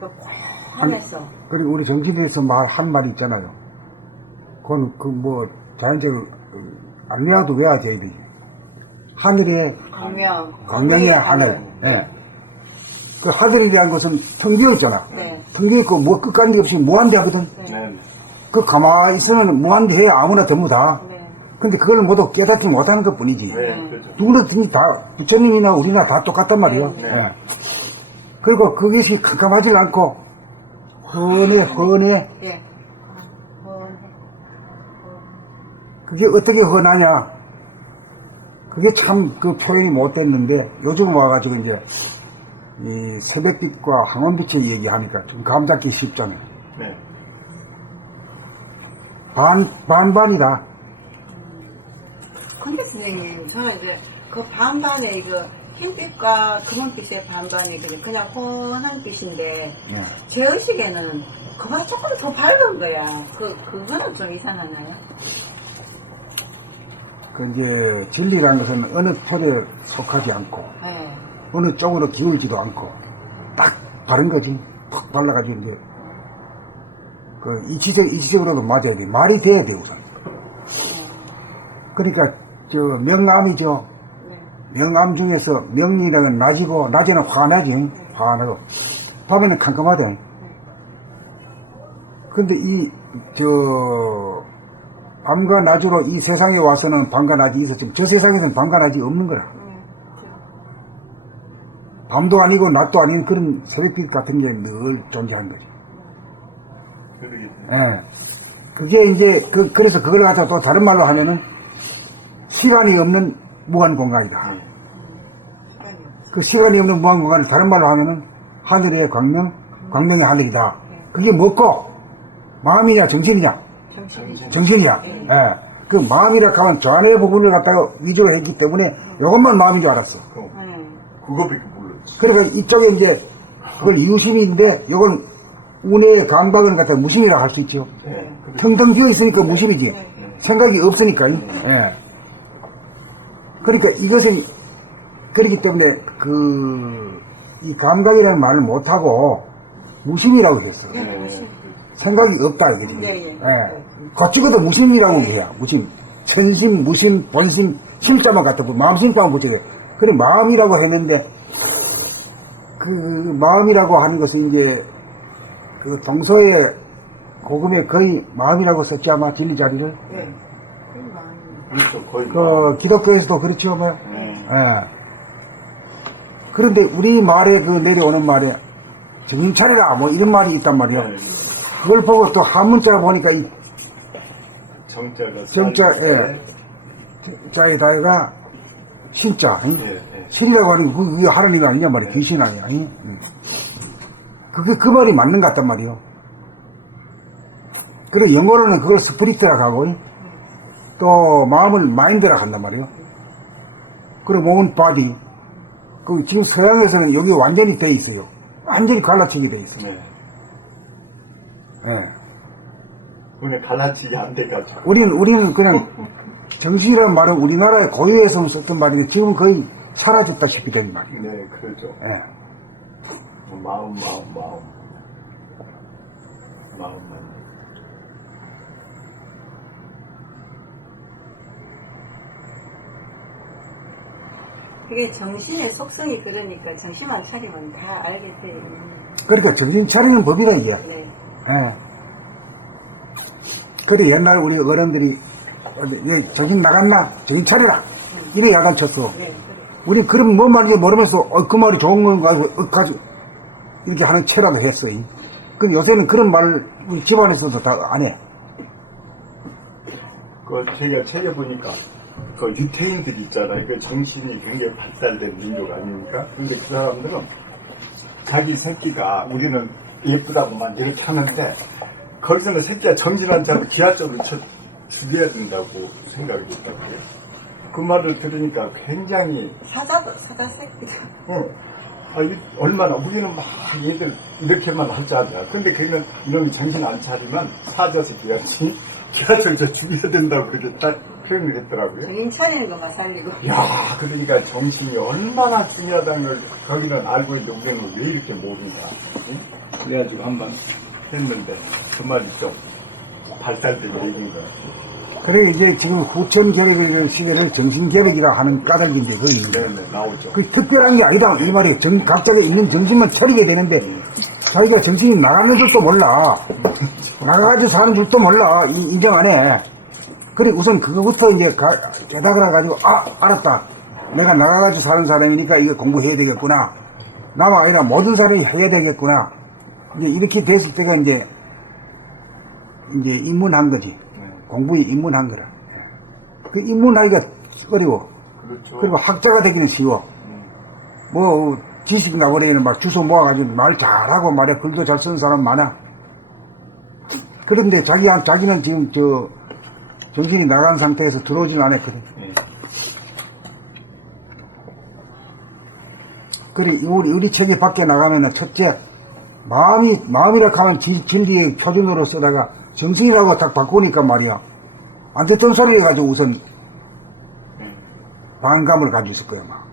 또 고요하면서. 그리고 우리 정신에서 한 말 있잖아요. 그건 뭐 자연적으로 알미라도 외워져야 되지. 하늘에 광명의 하늘. 예. 그 하늘이라는 것은 텅 비어있잖아. 네. 텅 비어있고 뭐 끝까지 없이 무한대하거든. 네. 그 가만히 있으면 무한대해 아무나 전부 다. 네. 근데 그걸 모두 깨닫지 못하는 것 뿐이지. 네, 그렇죠. 누구든지 다 부처님이나 우리나 다 똑같단 말이에요. 네. 예. 그리고 그것이 깜깜하지 않고 훤해. 예. 그게 어떻게 훤하냐? 그게 참 그 표현이 못 됐는데 요즘 와가지고 이제 이 새벽빛과 항원빛의 얘기하니까 좀 감잡기 쉽잖아요. 네. 반반이다. 근데 선생님, 저는 이제 그 반반의 이거 흰빛과 검은빛의 반반이 그냥 훤한 빛인데, 예. 제 의식에는 그보다 조금 더 밝은 거야. 그거는 좀 이상하나요? 그 이제 진리라는 것은 어느 편에 속하지 않고 네. 어느 쪽으로 기울지도 않고 딱 바른 거지. 팍 발라가지고 이제 그 이치적으로도 맞아야 돼. 말이 돼야 돼, 우선. 그러니까, 명암이죠. 명암 중에서 명이라는 낮이고, 낮에는 화나지. 화나고. 밤에는 캄캄하다. 근데 밤과 낮으로 이 세상에 와서는 밤과 낮이 있었지만, 저 세상에서는 밤과 낮이 없는 거라. 밤도 아니고 낮도 아닌 그런 새벽빛 같은 게 늘 존재하는 거죠. 예. 그게 이제, 그래서 그걸 갖다 또 다른 말로 하면은, 시간이 없는 무한 공간이다. 그 시간이 없는 무한 공간을 다른 말로 하면은, 하늘의 광명의 하늘이다. 그게 뭐고? 마음이냐, 정신이냐? 정신이야. 예. 그 마음이라 하면 저 안의 부분을 갖다가 위주로 했기 때문에, 요것만 마음인 줄 알았어. 그거밖에 몰랐지. 그러니까 이쪽에 이제, 그걸 이유심인데, 요건 운의 강박은 갖다 무심이라고 할 수 있죠. 텅텅 비어 있으니까 무심이지. 생각이 없으니까. 예. 그러니까 이것은, 그렇기 때문에 이 감각이라는 말을 못하고 무심이라고 했어. 생각이 없다, 이거지. 예. 거치고도 무심이라고 해야, 무심. 천심, 무심, 본심, 심자만 갖다 보면, 마음심자만 붙여야 돼. 그래, 마음이라고 했는데, 그 마음이라고 하는 것은 이제, 그 동서의 고금에 거의 마음이라고 썼지 아마 진리 자리를. 그렇죠, 거의. 기독교에서도 그렇죠, 뭐. 예. 그런데 우리 말에 내려오는 말에 정신 차리라 뭐 이런 말이 있단 말이야. 그걸 보고 또 한문자 보니까 이 정자, 자에다가 신자, 신이라고 하는 게 그게 하나님이 아니냐 말이야. 귀신 아니야. 그게 그 말이 맞는 것 같단 말이요. 그리고 영어로는 그걸 스피릿이라고 하고, 또 마음을 마인드라고 한단 말이요. 그리고 몸은 바디. 지금 서양에서는 여기 완전히 돼 있어요. 완전히 갈라치게 돼 있어요. 예. 그냥 갈라치기 안 돼가지고. 우리는 그냥 정신이라는 말은 우리나라의 고유에서 썼던 말인데 지금 거의 사라졌다시피 된 말. 네, 그렇죠. 예. 마음. 그게 정신의 속성이 그러니까 정신만 차리면 다 알게 돼. 그러니까 정신 차리는 법이다 이게. 네. 예. 그래 옛날 우리 어른들이 정신 나갔나? 정신 차리라. 이래 야단 쳤어. 우리 그럼 뭔 말인지 모르면서 그 말이 좋은 건가 가지고 이렇게 하는 체라도 했어요. 근데 요새는 그런 말을 우리 집안에서도 다 안 해. 제가 책에 보니까 유태인들 있잖아요. 정신이 굉장히 발달된 민족 아닙니까? 근데 그 사람들은 자기 새끼가 우리는 예쁘다고만 이렇게 하는데 거기서는 새끼가 정신한테 하고 기하적으로 죽여야 된다고 생각을 했다고요. 그 말을 들으니까 굉장히 사자 새끼다. 얼마나 우리는 막 얘들 이렇게만 하자냐. 근데 걔는 이놈이 정신 안 차리면 사자서 기하지 기하적으로 죽여야 된다고 그렇게 딱 표현을 했더라고요. 정신 차리는 것만 살리고. 야, 그러니까 정신이 얼마나 중요하다는 걸 거기는 알고 있는데 우리는 왜 이렇게 모른다. 응? 그래가지고 한번 했는데 그 말이 좀 발달된 얘기인 것 같아요. 그래 이제 지금 후천개혁의 시대를 정신개혁이라 하는 까닭이 이제 거기 있는 거예요. 네, 나오죠. 그 특별한 게 아니다 이 말이에요. 각자가 있는 정신만 차리게 되는데 자기가 정신이 나가는 줄도 몰라. 나가가지고 사는 줄도 몰라. 인정 안 해. 그래 우선 그거부터 이제 깨달아 가지고 알았다. 내가 나가가지고 사는 사람이니까 이거 공부해야 되겠구나. 나만 아니라 모든 사람이 해야 되겠구나. 이제 이렇게 됐을 때가 이제 입문한 거지. 공부에 입문한 거라. 그 입문하기가 어려워. 그렇죠. 그리고 학자가 되기는 쉬워. 뭐 지식 나버리는 막 주워 모아가지고 말 잘하고 말이야 글도 잘 쓰는 사람 많아. 그런데 자기는 지금 정신이 나간 상태에서 들어오지는 않았거든. 그래 우리 체계 밖에 나가면은 첫째 마음이라고 하면 진리의 표준으로 쓰다가 정신이라고 딱 바꾸니까 말이야. 안 됐던 소리 해가지고 우선 반감을 가지고 있을 거야, 막.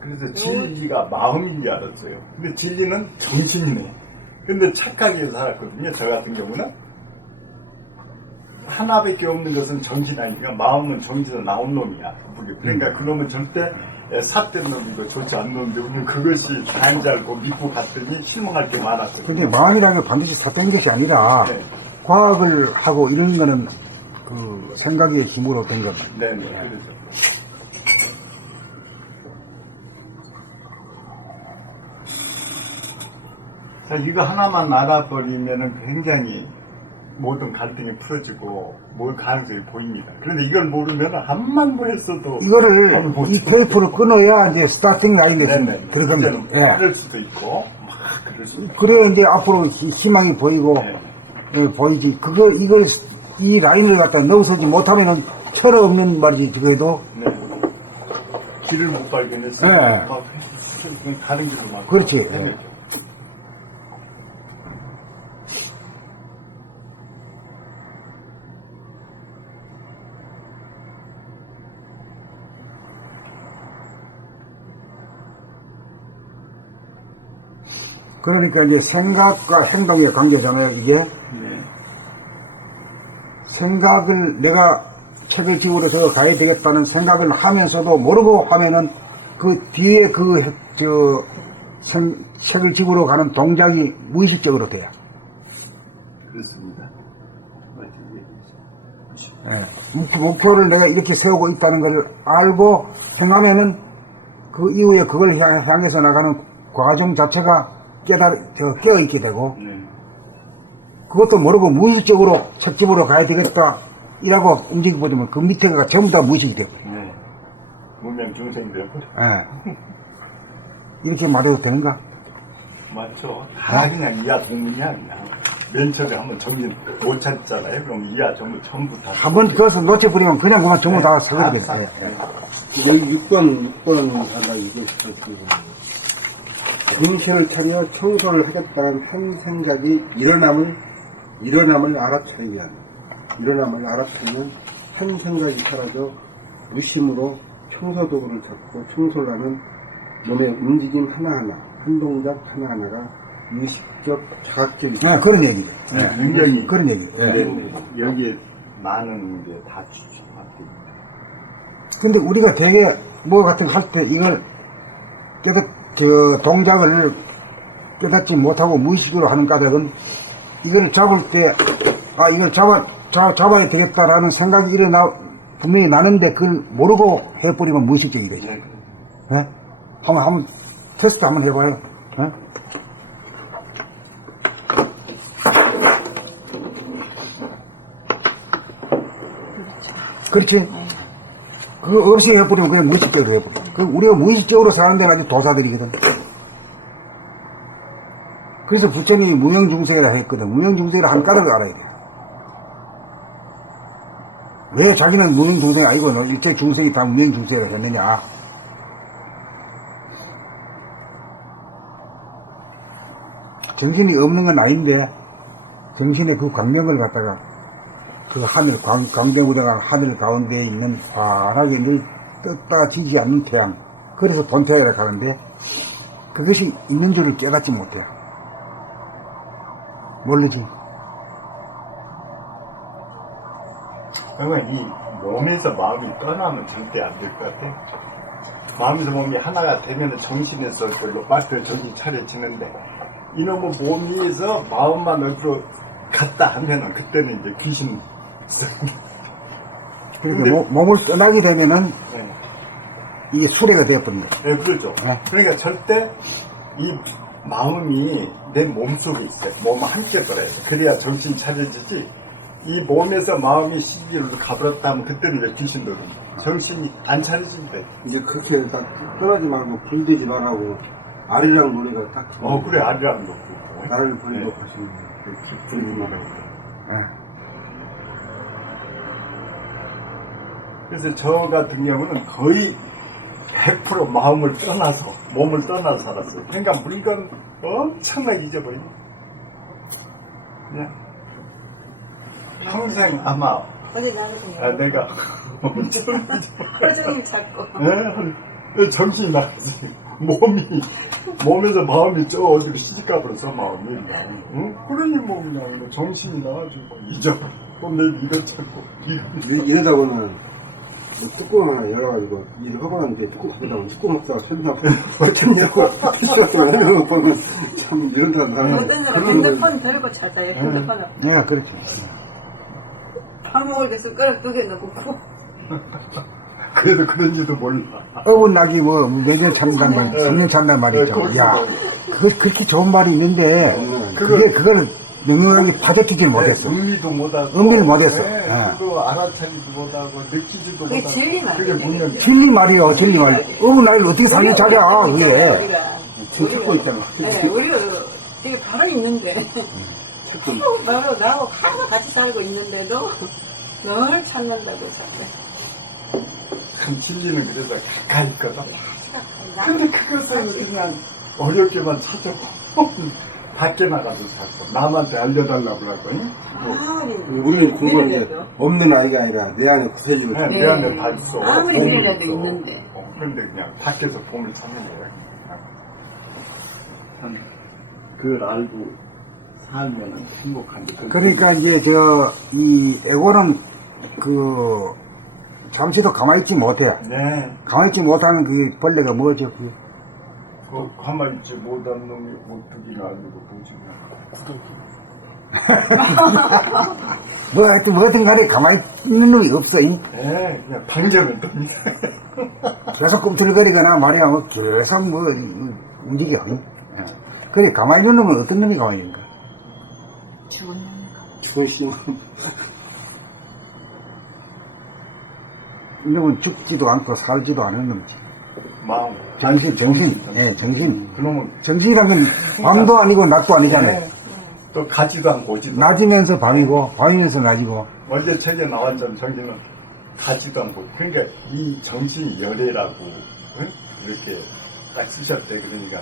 그래서 진리가 마음인 줄 알았어요. 근데 진리는 정신이네. 근데 착하게 살았거든요. 저 같은 경우는 하나밖에 없는 것은 정신 아니니까 마음은 정신에서 나온 놈이야. 그러니까 그 놈은 절대 삿된 놈이고 좋지 않은 놈인데 우리는 그것이 다인 줄 알고 믿고 갔더니 실망할 게 많았어요. 근데 마음이라는 게 반드시 사적인 것이 아니라 네. 과학을 하고 이런 거는 그 생각의 힘으로 된 겁니다. 네네, 그렇죠. 자, 이거 하나만 알아버리면은 굉장히 모든 갈등이 풀어지고 뭘 가능성이 보입니다. 그런데 이걸 모르면 한만 번 했어도 이거를 이 테이프를 끊어야 이제 스타팅 라인에 네네. 들어갑니다. 이제는 예. 빠를 수도 있고 막 그럴 수도 있고. 그래야 이제 앞으로 희망이 보이고 네. 예, 보이지. 이걸 이 라인을 갖다 넣어서지 못하면은 철 없는 말이지. 그래도 네. 길을 못 발견했어요. 네. 막 다른 길로 막. 그렇지. 네. 그러니까 이제 생각과 행동의 관계잖아요. 이게 네. 생각을 내가 책을 지우러 더 가야 되겠다는 생각을 하면서도 모르고 하면은 그 뒤에 책을 지우러 가는 동작이 무의식적으로 돼요. 그렇습니다. 예. 목표를 내가 이렇게 세우고 있다는 걸 알고 행하면은 그 이후에 그걸 향해서 나가는 과정 자체가 깨어있게 되고 네. 그것도 모르고 무의식적으로 책집으로 가야 되겠다 이라고 움직여보면 그 밑에가 전부 다 무의식이 돼. 네. 무명 중생들. 예. 이렇게 말해도 되는가? 맞죠. 다 그냥 이하 동문이야, 그냥. 맨 처음에 한번 정신 못 찾잖아요. 그럼 이하 전부 다. 한번 그것을 놓쳐버리면 그냥 그만 전부 다 사그리게 다 돼. 여기 6번 하다 이거 정신을 차려 청소를 하겠다는 한 생각이 일어남을 알아차리면 한 생각이 사라져 무심으로 청소 도구를 잡고 청소를 하는 몸의 움직임 하나하나, 한 동작 하나하나가 의식적, 자각적이죠. 예, 그런 얘기죠. 예. 굉장히 그런 얘기죠. 예. 네. 여기에 많은 게 다 주저합니다. 근데 우리가 되게 뭐 같은 거 할 때 이걸 동작을 깨닫지 못하고 무의식으로 하는 까닭은 이걸 잡을 때, 이걸 잡아야 되겠다라는 생각이 분명히 나는데 그걸 모르고 해버리면 무의식적이 되죠. 네. 예? 한번 테스트 한번 해봐요. 예? 그렇지. 그거 없이 해버리면 그냥 무의식적으로 해버려. 우리가 무의식적으로 사는 데는 아주 도사들이거든. 그래서 부처님이 무명중생이라 했거든. 무명중생이라 한 까닭을 알아야 돼. 왜 자기는 무명중생이 아니고 일체 중생이 다 무명중생이라 했느냐. 정신이 없는 건 아닌데 정신의 그 광명을 갖다가 그 하늘, 광경우대가 하늘 가운데에 있는 환하게 늘 떴다 지지 않는 태양. 그래서 본태양이라고 하는데, 그것이 있는 줄을 깨닫지 못해요. 모르지. 그러면 이 몸에서 마음이 떠나면 절대 안 될 것 같아. 마음에서 몸이 하나가 되면 정신에서 별로 빠져 정신 차려지는데, 이놈의 몸에서 마음만 어디로 갔다 하면은 그때는 이제 귀신. 그러니까 몸을 떠나게 되면은 네. 이게 수레가 되어버립니다. 네, 그렇죠. 네. 그러니까 절대 이 마음이 내 몸속에 있어요. 몸을 함께 걸어야 돼. 그래야 정신이 차려지지. 이 몸에서 마음이 시비로 가버렸다 하면 그때는 이제 귀신 노립니다. 정신이 안 차려진다. 이제 그렇게 딱 떠나지 말고 불되지 말라고 아리랑 노래가 딱. 그래, 아리랑 놓고. 나를 불리고 하시는 불리지 말라고. 예. 그래서 저 같은 경우는 거의 100% 마음을 떠나서, 몸을 떠나서 살았어요. 그러니까 물건 엄청나게 잊어버립니다. 그냥 평생 아마 어디 나가세요? 내가 엄청 하루 종일 찾고. 정신이 나갔어요. 몸에서 마음이 저 어디로 시집가버려서 마음이 그냥, 응? 그러니 뭐 그냥 뭐 정신이 나가지고 뭐 내일 이거 찾고 이러다 보면 뚜껑 하나 열어가지고 일을 하고 나는데 뚜껑 갖고 나면 뚜껑 먹다가 펴다가 버튼이라고 피시락도 하면 보면 참 이런다는 사람이 어떤 사람 핸드폰 들고 찾아요. 핸드폰을 네, 그렇죠. 밥 먹을 때 숟가락 2개 넣고 그래도 그런지도 몰라. 어긋나기 뭐, 매년 찬다는 말, 3년 찬다는 말이 있죠. 야, 그렇게 좋은 말이 있는데, 그걸 명료하게 파격하지를 못했어. 의미도 못하고 의미를 못했어. 네, 예. 그거 알아차리지도 못하고 느끼지도 그게 못하고 진리 말이에요. 그게 문제지. 진리 말이요, 진리 말. 어긋나기를 어떻게 3년 차냐, 그게. 찾고 있잖아. 네, 우리가 이게 바로 있는데 바로 나하고 항상 같이 살고 있는데도 늘 찾는다고 생각해. 참 진리는 그래서 가까이 있거든. 근데 그것을 그냥 어렵게만 찾아고 밖에 나가서 찾고 남한테 알려달라고 그러고 아무리 우리는 공부하는데 밀어내도 없는 아이가 아니라 내 안에 구세주가 네, 있고 내 안에 다 있어. 아무리 봄이 밀어내도 있어. 있는데. 그런데 그냥 밖에서 봄을 찾는 거야. 참, 그걸 알고 살면 행복한데. 그러니까 이제 이 에고는 잠시도 가만히 있지 못해. 네. 가만히 있지 못하는 그 벌레가 뭐죠? 가만히 있지 못한 놈이 오뚜기나 아니고 뭐지? 하여튼 뭐든 간에 가만히 있는 놈이 없어. 네, 그냥 방정을 듭니다. 계속 꿈틀거리거나 말이야, 뭐, 계속 뭐, 움직여. 예. 그래, 가만히 있는 놈은 어떤 놈이 가만히 있는가? 죽은 놈이 조심. 이 놈은 죽지도 않고 살지도 않은 놈이지. 마음. 정신. 예, 정신. 그놈은 정신이란 건 밤도 아니고 낮도 아니잖아요. 또 가지도 않고 오지도 않고. 낮이면서 밤이고, 밤이면서 낮이고. 어제 책에 나왔던 정신은 가지도 않고. 그러니까 이 정신이 열애라고, 응? 이렇게 딱 쓰셨대. 그러니까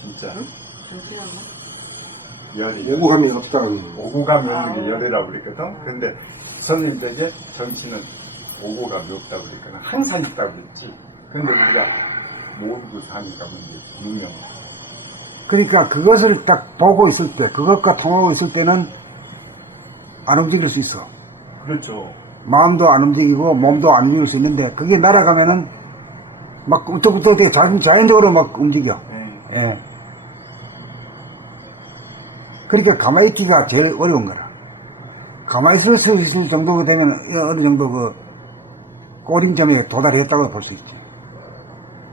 진짜 열애. 오고감이 없다는 거. 오고감이 없는 게 열애라고 그랬거든. 근데 선생님에게 정신은 오고감이 없다고 그랬거든. 항상 있다고 그랬지. 근데 우리가 모르고 사니까 문제지. 무명. 그러니까 그것을 딱 보고 있을 때, 그것과 통하고 있을 때는 안 움직일 수 있어. 그렇죠. 마음도 안 움직이고 몸도 안 움직일 수 있는데 그게 날아가면은 막 꿀떡꿀떡 되게 자연적으로 막 움직여. 네. 예. 그러니까 가만히 있기가 제일 어려운 거라. 가만히 서 있을 정도가 되면 어느 정도 그 꼬림점에 도달했다고 볼 수 있지.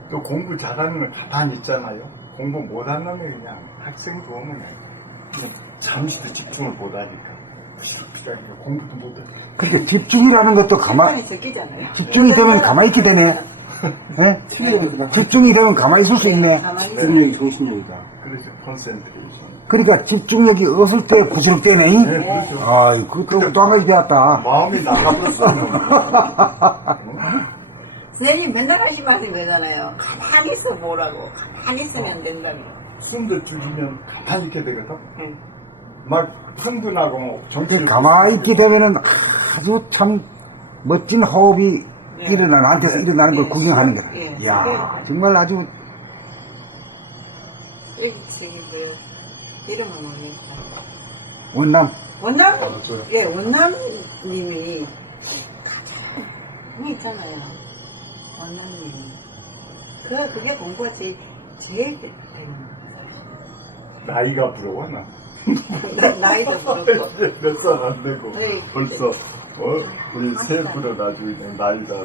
또 공부 잘하는 건 가만히 있잖아요. 공부 못하는 놈이 그냥 학생도 오면 그냥 잠시도 집중을 못하니까 그냥 공부도 못해. 그러니까 집중이라는 것도 시간이 적기잖아요. 집중이 되면 가만히 있게 되네. 예? 집중이 되면 가만히 있을 수 있네. 가만히 있어. 집중력이 정신력이다. 그래서 콘센트레이션. 그러니까 집중력이 없을 때 부지럽대네. 네, 그렇죠. 아이, 그것도 또 한 가지 되었다. 마음이 나가버렸어요. 선생님 맨날 하신 말씀 거잖아요. 가만히 있어 보라고. 가만히 있으면 된다며. 숨도 줄이면 가만히 있게 되거든. 응. 막 탕도 나고 뭐 정신을 가만히 있게 되면은 아주 참 멋진 호흡이 나한테 일어나는 걸 구경하는 거야. 예. 이야, 정말 아주 여기 지금 뭐야. 이름은 모르겠다. 원남. 원남? 맞아요. 예, 원남님이 가장 있잖아요. 원남님이. 그게 공부가 제일 되는 거예요. 나이가 부러워 나. 나이도 그렇고. 몇 살 안 되고 네. 벌써 우리 세부로 나중에 나이가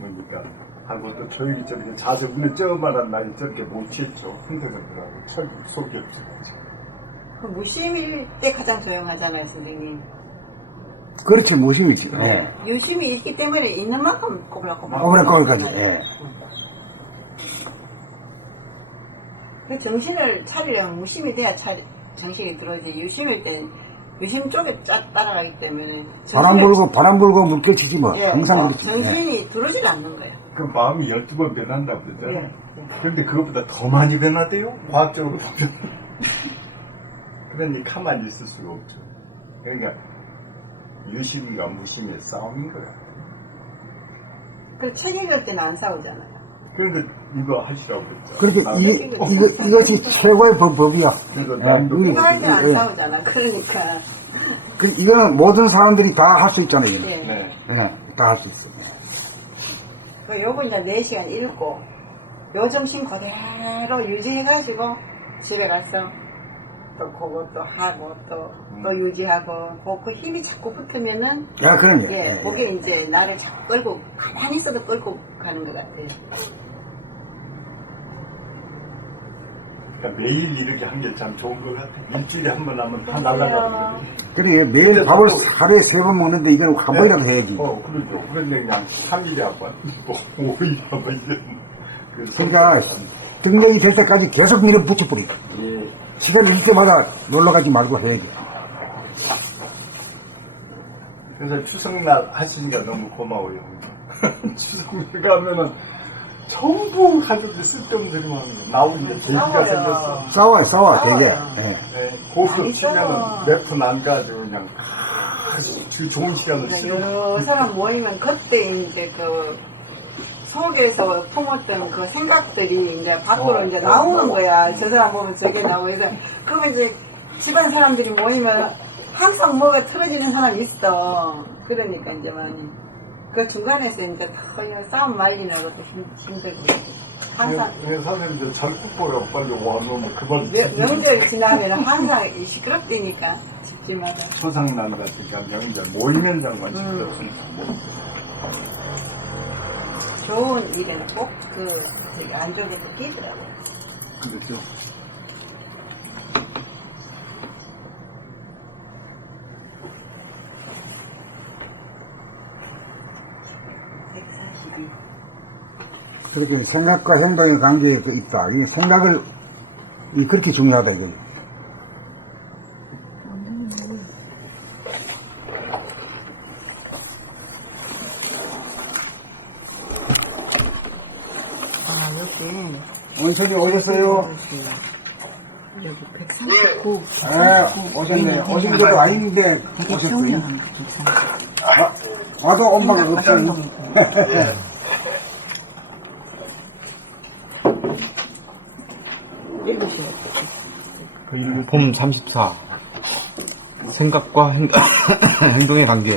보니까 하고 또 조용히 저렇게 자세 우리 저만한 나이 저렇게 못 취했죠. 흔들흔들하고 철 속이 없지. 그 무심일 때 가장 조용하잖아요, 선생님. 그렇지, 무심이지. 예. 유심이 있기 때문에 있는 만큼 꼬불꼬불. 꼬불꼬불까지, 예. 그 정신을 차리려면 무심이 돼야 정신이 들어오지. 유심일 땐 유심 쪽에 따라가기 때문에. 바람 불고 물결 치지 뭐. 예, 항상 그렇지. 예. 정신이 들어오질 않는 거예요. 그 마음이 12번 변한다고 그러잖아요. 예. 그런데 그것보다 더 많이 변하대요. 과학적으로 보면. 그러니 가만히 있을 수가 없죠. 그러니까 유심과 무심의 싸움인 거야. 그 책 읽을 때는 안 싸우잖아요. 그러니까 이거 하시라고 그랬죠. 그렇게 이것이 최고의 법이야. 그래서 예, 난 이게- 이거 할 때 안 예. 싸우잖아. 그러니까. 이거는 모든 사람들이 다 할 수 있잖아요. 이거. 예. 네. 다 할 수 있어. 요거 이제 4시간 읽고, 요 정신 그대로 유지해가지고, 집에 가서, 또 그것도 하고, 또 유지하고, 그 힘이 자꾸 붙으면은, 야, 그럼요. 예, 예, 그게 이제 나를 자꾸 끌고, 가만히 있어도 끌고 가는 것 같아요. 그러니까 매일 이렇게 한 게 참 좋은 것 같아요. 일주일에 한 번 하면 다 날라가거든요. 그래, 매일 밥을 하루에 3번 먹는데 이건 한 번이라도 해야지. 그러죠. 그런데 그냥 3일에 한 번, 5일에 한 번, 이런. 그러니까 등록이 될 때까지 계속 밀어붙여버려. 예. 시간 일 때마다 놀러 가지 말고 해야지. 그래서 추석날 하시니까 너무 고마워요. 추석날 가면은 전부 가족들 쓸데없는 소리만 하는 거예요. 나오는데 돼지가 생겼어. 싸워, 되게. 싸워요. 예. 네, 고스톱 많이 치면은 싸워. 몇 푼 안 가지고 그냥 그 좋은 시간을 쓰고. 여러 사람 모이면 그때 이제 그 속에서 품었던 그 생각들이 이제 밖으로 이제 나오는 거야. 저 사람 보면 저게 나오고 그래서 그러면 이제 집안 사람들이 모이면 항상 뭐가 틀어지는 사람이 있어. 그러니까 이제 많이 그 중간에서 이제 다 싸움 말리는 것도 힘들고 항상 선생님들 잘 굽고요. 빨리 와놓으면 그만. 명절 지나면 항상 시끄럽다니까 집집마다. 초상날 같으니까 명절 모이는 장관 시끄럽습니다. 좋은 일은 꼭 그 안쪽에서 끼더라고요. 그렇죠. 그렇게 생각과 행동의 관계에 있다. 이 생각을 그렇게 중요하다 이거예요. 아 여기 원석이 오셨어요? 여기 139. 네, 오셨네. 오신 것도 아닌데 오셨어요. 와도 엄마가 없어요. 봄 34. 생각과 행동의 관계.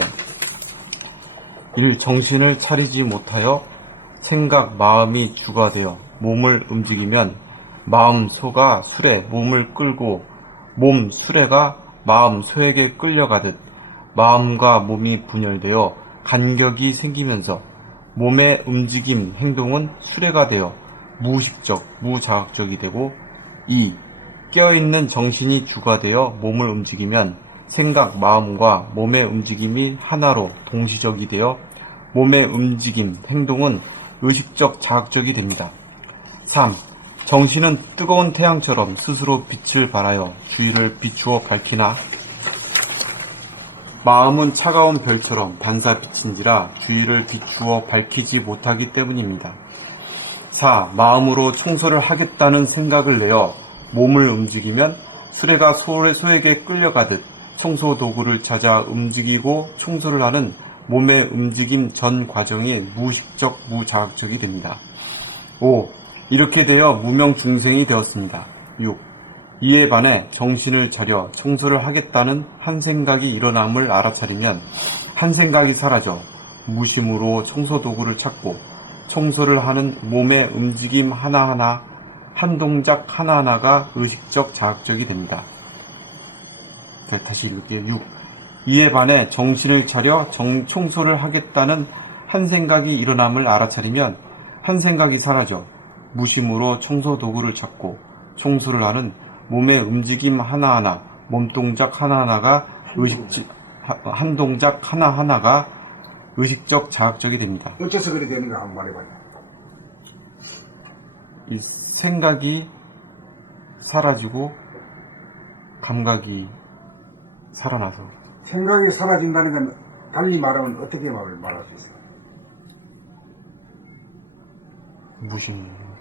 1. 정신을 차리지 못하여 생각, 마음이 주가 되어 몸을 움직이면 마음, 소가 수레, 몸을 끌고 몸, 수레가 마음, 소에게 끌려가듯 마음과 몸이 분열되어 간격이 생기면서 몸의 움직임, 행동은 수레가 되어 무의식적, 무자각적이 되고 2. 깨어있는 정신이 주가 되어 몸을 움직이면 생각, 마음과 몸의 움직임이 하나로 동시적이 되어 몸의 움직임, 행동은 의식적, 자각적이 됩니다. 3. 정신은 뜨거운 태양처럼 스스로 빛을 발하여 주위를 비추어 밝히나 마음은 차가운 별처럼 반사빛인지라 주위를 비추어 밝히지 못하기 때문입니다. 4. 마음으로 청소를 하겠다는 생각을 내어 몸을 움직이면 수레가 소에게 끌려가듯 청소 도구를 찾아 움직이고 청소를 하는 몸의 움직임 전 과정이 무의식적, 무자각적이 됩니다. 5. 이렇게 되어 무명 중생이 되었습니다. 6. 이에 반해 정신을 차려 청소를 하겠다는 한 생각이 일어남을 알아차리면 한 생각이 사라져 무심으로 청소 도구를 찾고 청소를 하는 몸의 움직임 하나하나, 한 동작 하나하나가 의식적, 자각적이 됩니다. 다시 읽을게요. 6. 이에 반해 정신을 차려 청소를 하겠다는 한 생각이 일어남을 알아차리면 한 생각이 사라져 무심으로 청소 도구를 찾고 청소를 하는 몸의 움직임 하나하나, 몸동작 하나하나가 한 동작 하나하나가 의식적, 자각적이 됩니다. 어째서 그렇게 되는가 한번 말해봐요. 이 생각이 사라지고 감각이 살아나서 생각이 사라진다는 건 달리 말하면 어떻게 말할 수 있어요?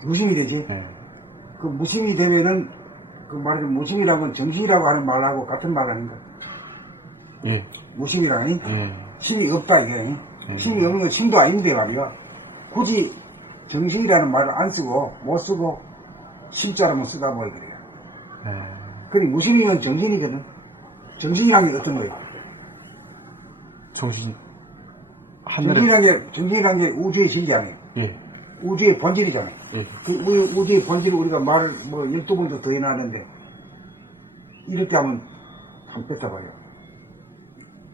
무심이 되지? 네. 그 무심이 되면은 그 말하자면 무심이라면 정신이라고 하는 말하고 같은 말 아닌가? 예. 무심이라니? 예. 힘이 없다 이게. 힘이 없는 건 힘도 아닌데 말이야. 굳이 정신이라는 말을 안 쓰고 못 쓰고 심자로만 쓰다 보니 그래요. 네. 그래 무심이면 정신이거든. 정신이란 게 어떤 거예요? 정신 하늘에 정신이란 게 우주의 진리잖아요. 예. 우주의 본질이잖아요. 예. 그 우주의 본질을 우리가 말을 뭐 12번도 더 해놨는데 이럴 때 하면 한 뱉어봐요.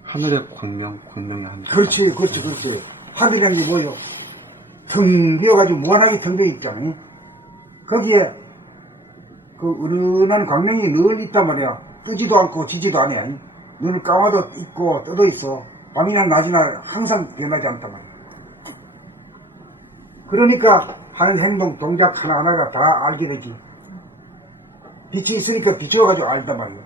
하늘의 광명의 하늘. 그렇지. 하늘이란 게 뭐예요? 텅 비어가지고 무한하게 텅 비어 있잖아요. 거기에 그 은은한 광명이 늘 있단 말이야. 뜨지도 않고 지지도 않아. 눈을 감아도 있고 떠도 있어. 밤이나 낮이나 항상 변하지 않단 말이야. 그러니까 하는 행동, 동작 하나하나가 다 알게 되지. 빛이 있으니까 비추어가지고 알단 말이야.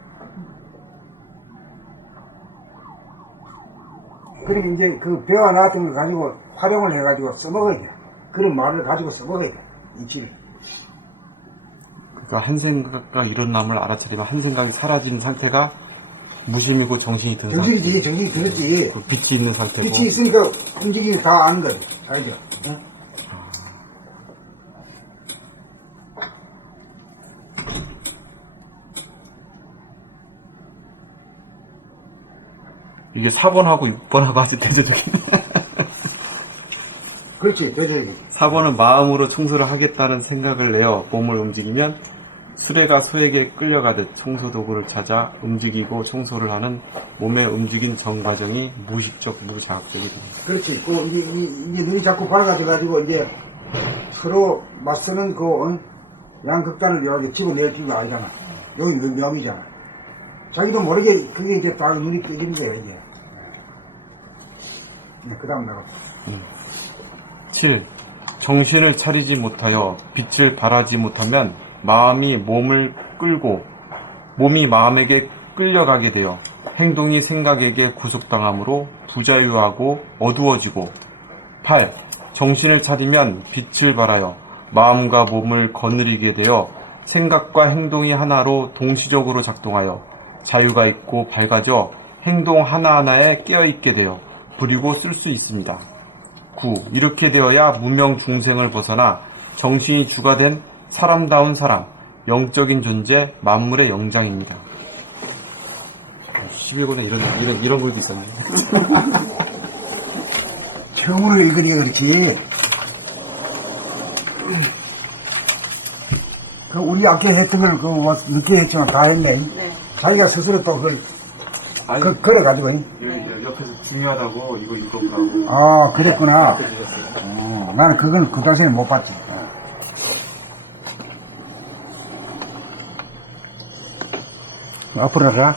그러니까 이제 그 배와 나왔던 걸 가지고 활용을 해가지고 써먹어야 돼. 그런 말을 가지고 써먹어야 돼. 이치를. 그러니까 한 생각과 일어남을 알아차리면 한 생각이 사라진 상태가 무심이고 정신이 든 상태. 정신이 들었지. 그 빛이 있는 상태고. 빛이 있으니까 움직임이 다 아는 거지. 알죠? 응? 이게 4번하고 6번하고 아주 대조적인. 그렇지, 대조적이지. 4번은 마음으로 청소를 하겠다는 생각을 내어 몸을 움직이면 수레가 소에게 끌려가듯 청소 도구를 찾아 움직이고 청소를 하는 몸의 움직임 전 과정이 무의식적 무자각적이 됩니다. 그렇지. 이제 눈이 자꾸 밝아져가지고 이제 서로 맞서는 그 양극단을 이렇게 집어낼 줄도 알잖아. 여기 명이잖아. 자기도 모르게 그게 이제 다 눈이 뜨지는 거야, 이제. 네, 그 다음 나가. 7. 정신을 차리지 못하여 빛을 발하지 못하면 마음이 몸을 끌고 몸이 마음에게 끌려가게 되어 행동이 생각에게 구속당함으로 부자유하고 어두워지고 8. 정신을 차리면 빛을 발하여 마음과 몸을 거느리게 되어 생각과 행동이 하나로 동시적으로 작동하여 자유가 있고 밝아져 행동 하나하나에 깨어있게 되어 부리고 쓸 수 있습니다. 9. 이렇게 되어야 무명 중생을 벗어나 정신이 주가 된 사람다운 사람, 영적인 존재, 만물의 영장입니다. 12권에 이런 글도 있었네. 처음으로 읽으니까 그렇지. 그 우리 아까 했던 걸 늦게 했지만 다 했네. 네. 자기가 스스로 또 그걸 아니, 그래가지고. 여기 옆에서 중요하다고 이거 읽어보라고. 아, 그랬구나. 나는 그건 그 당시에 못 봤지. 앞으로 가.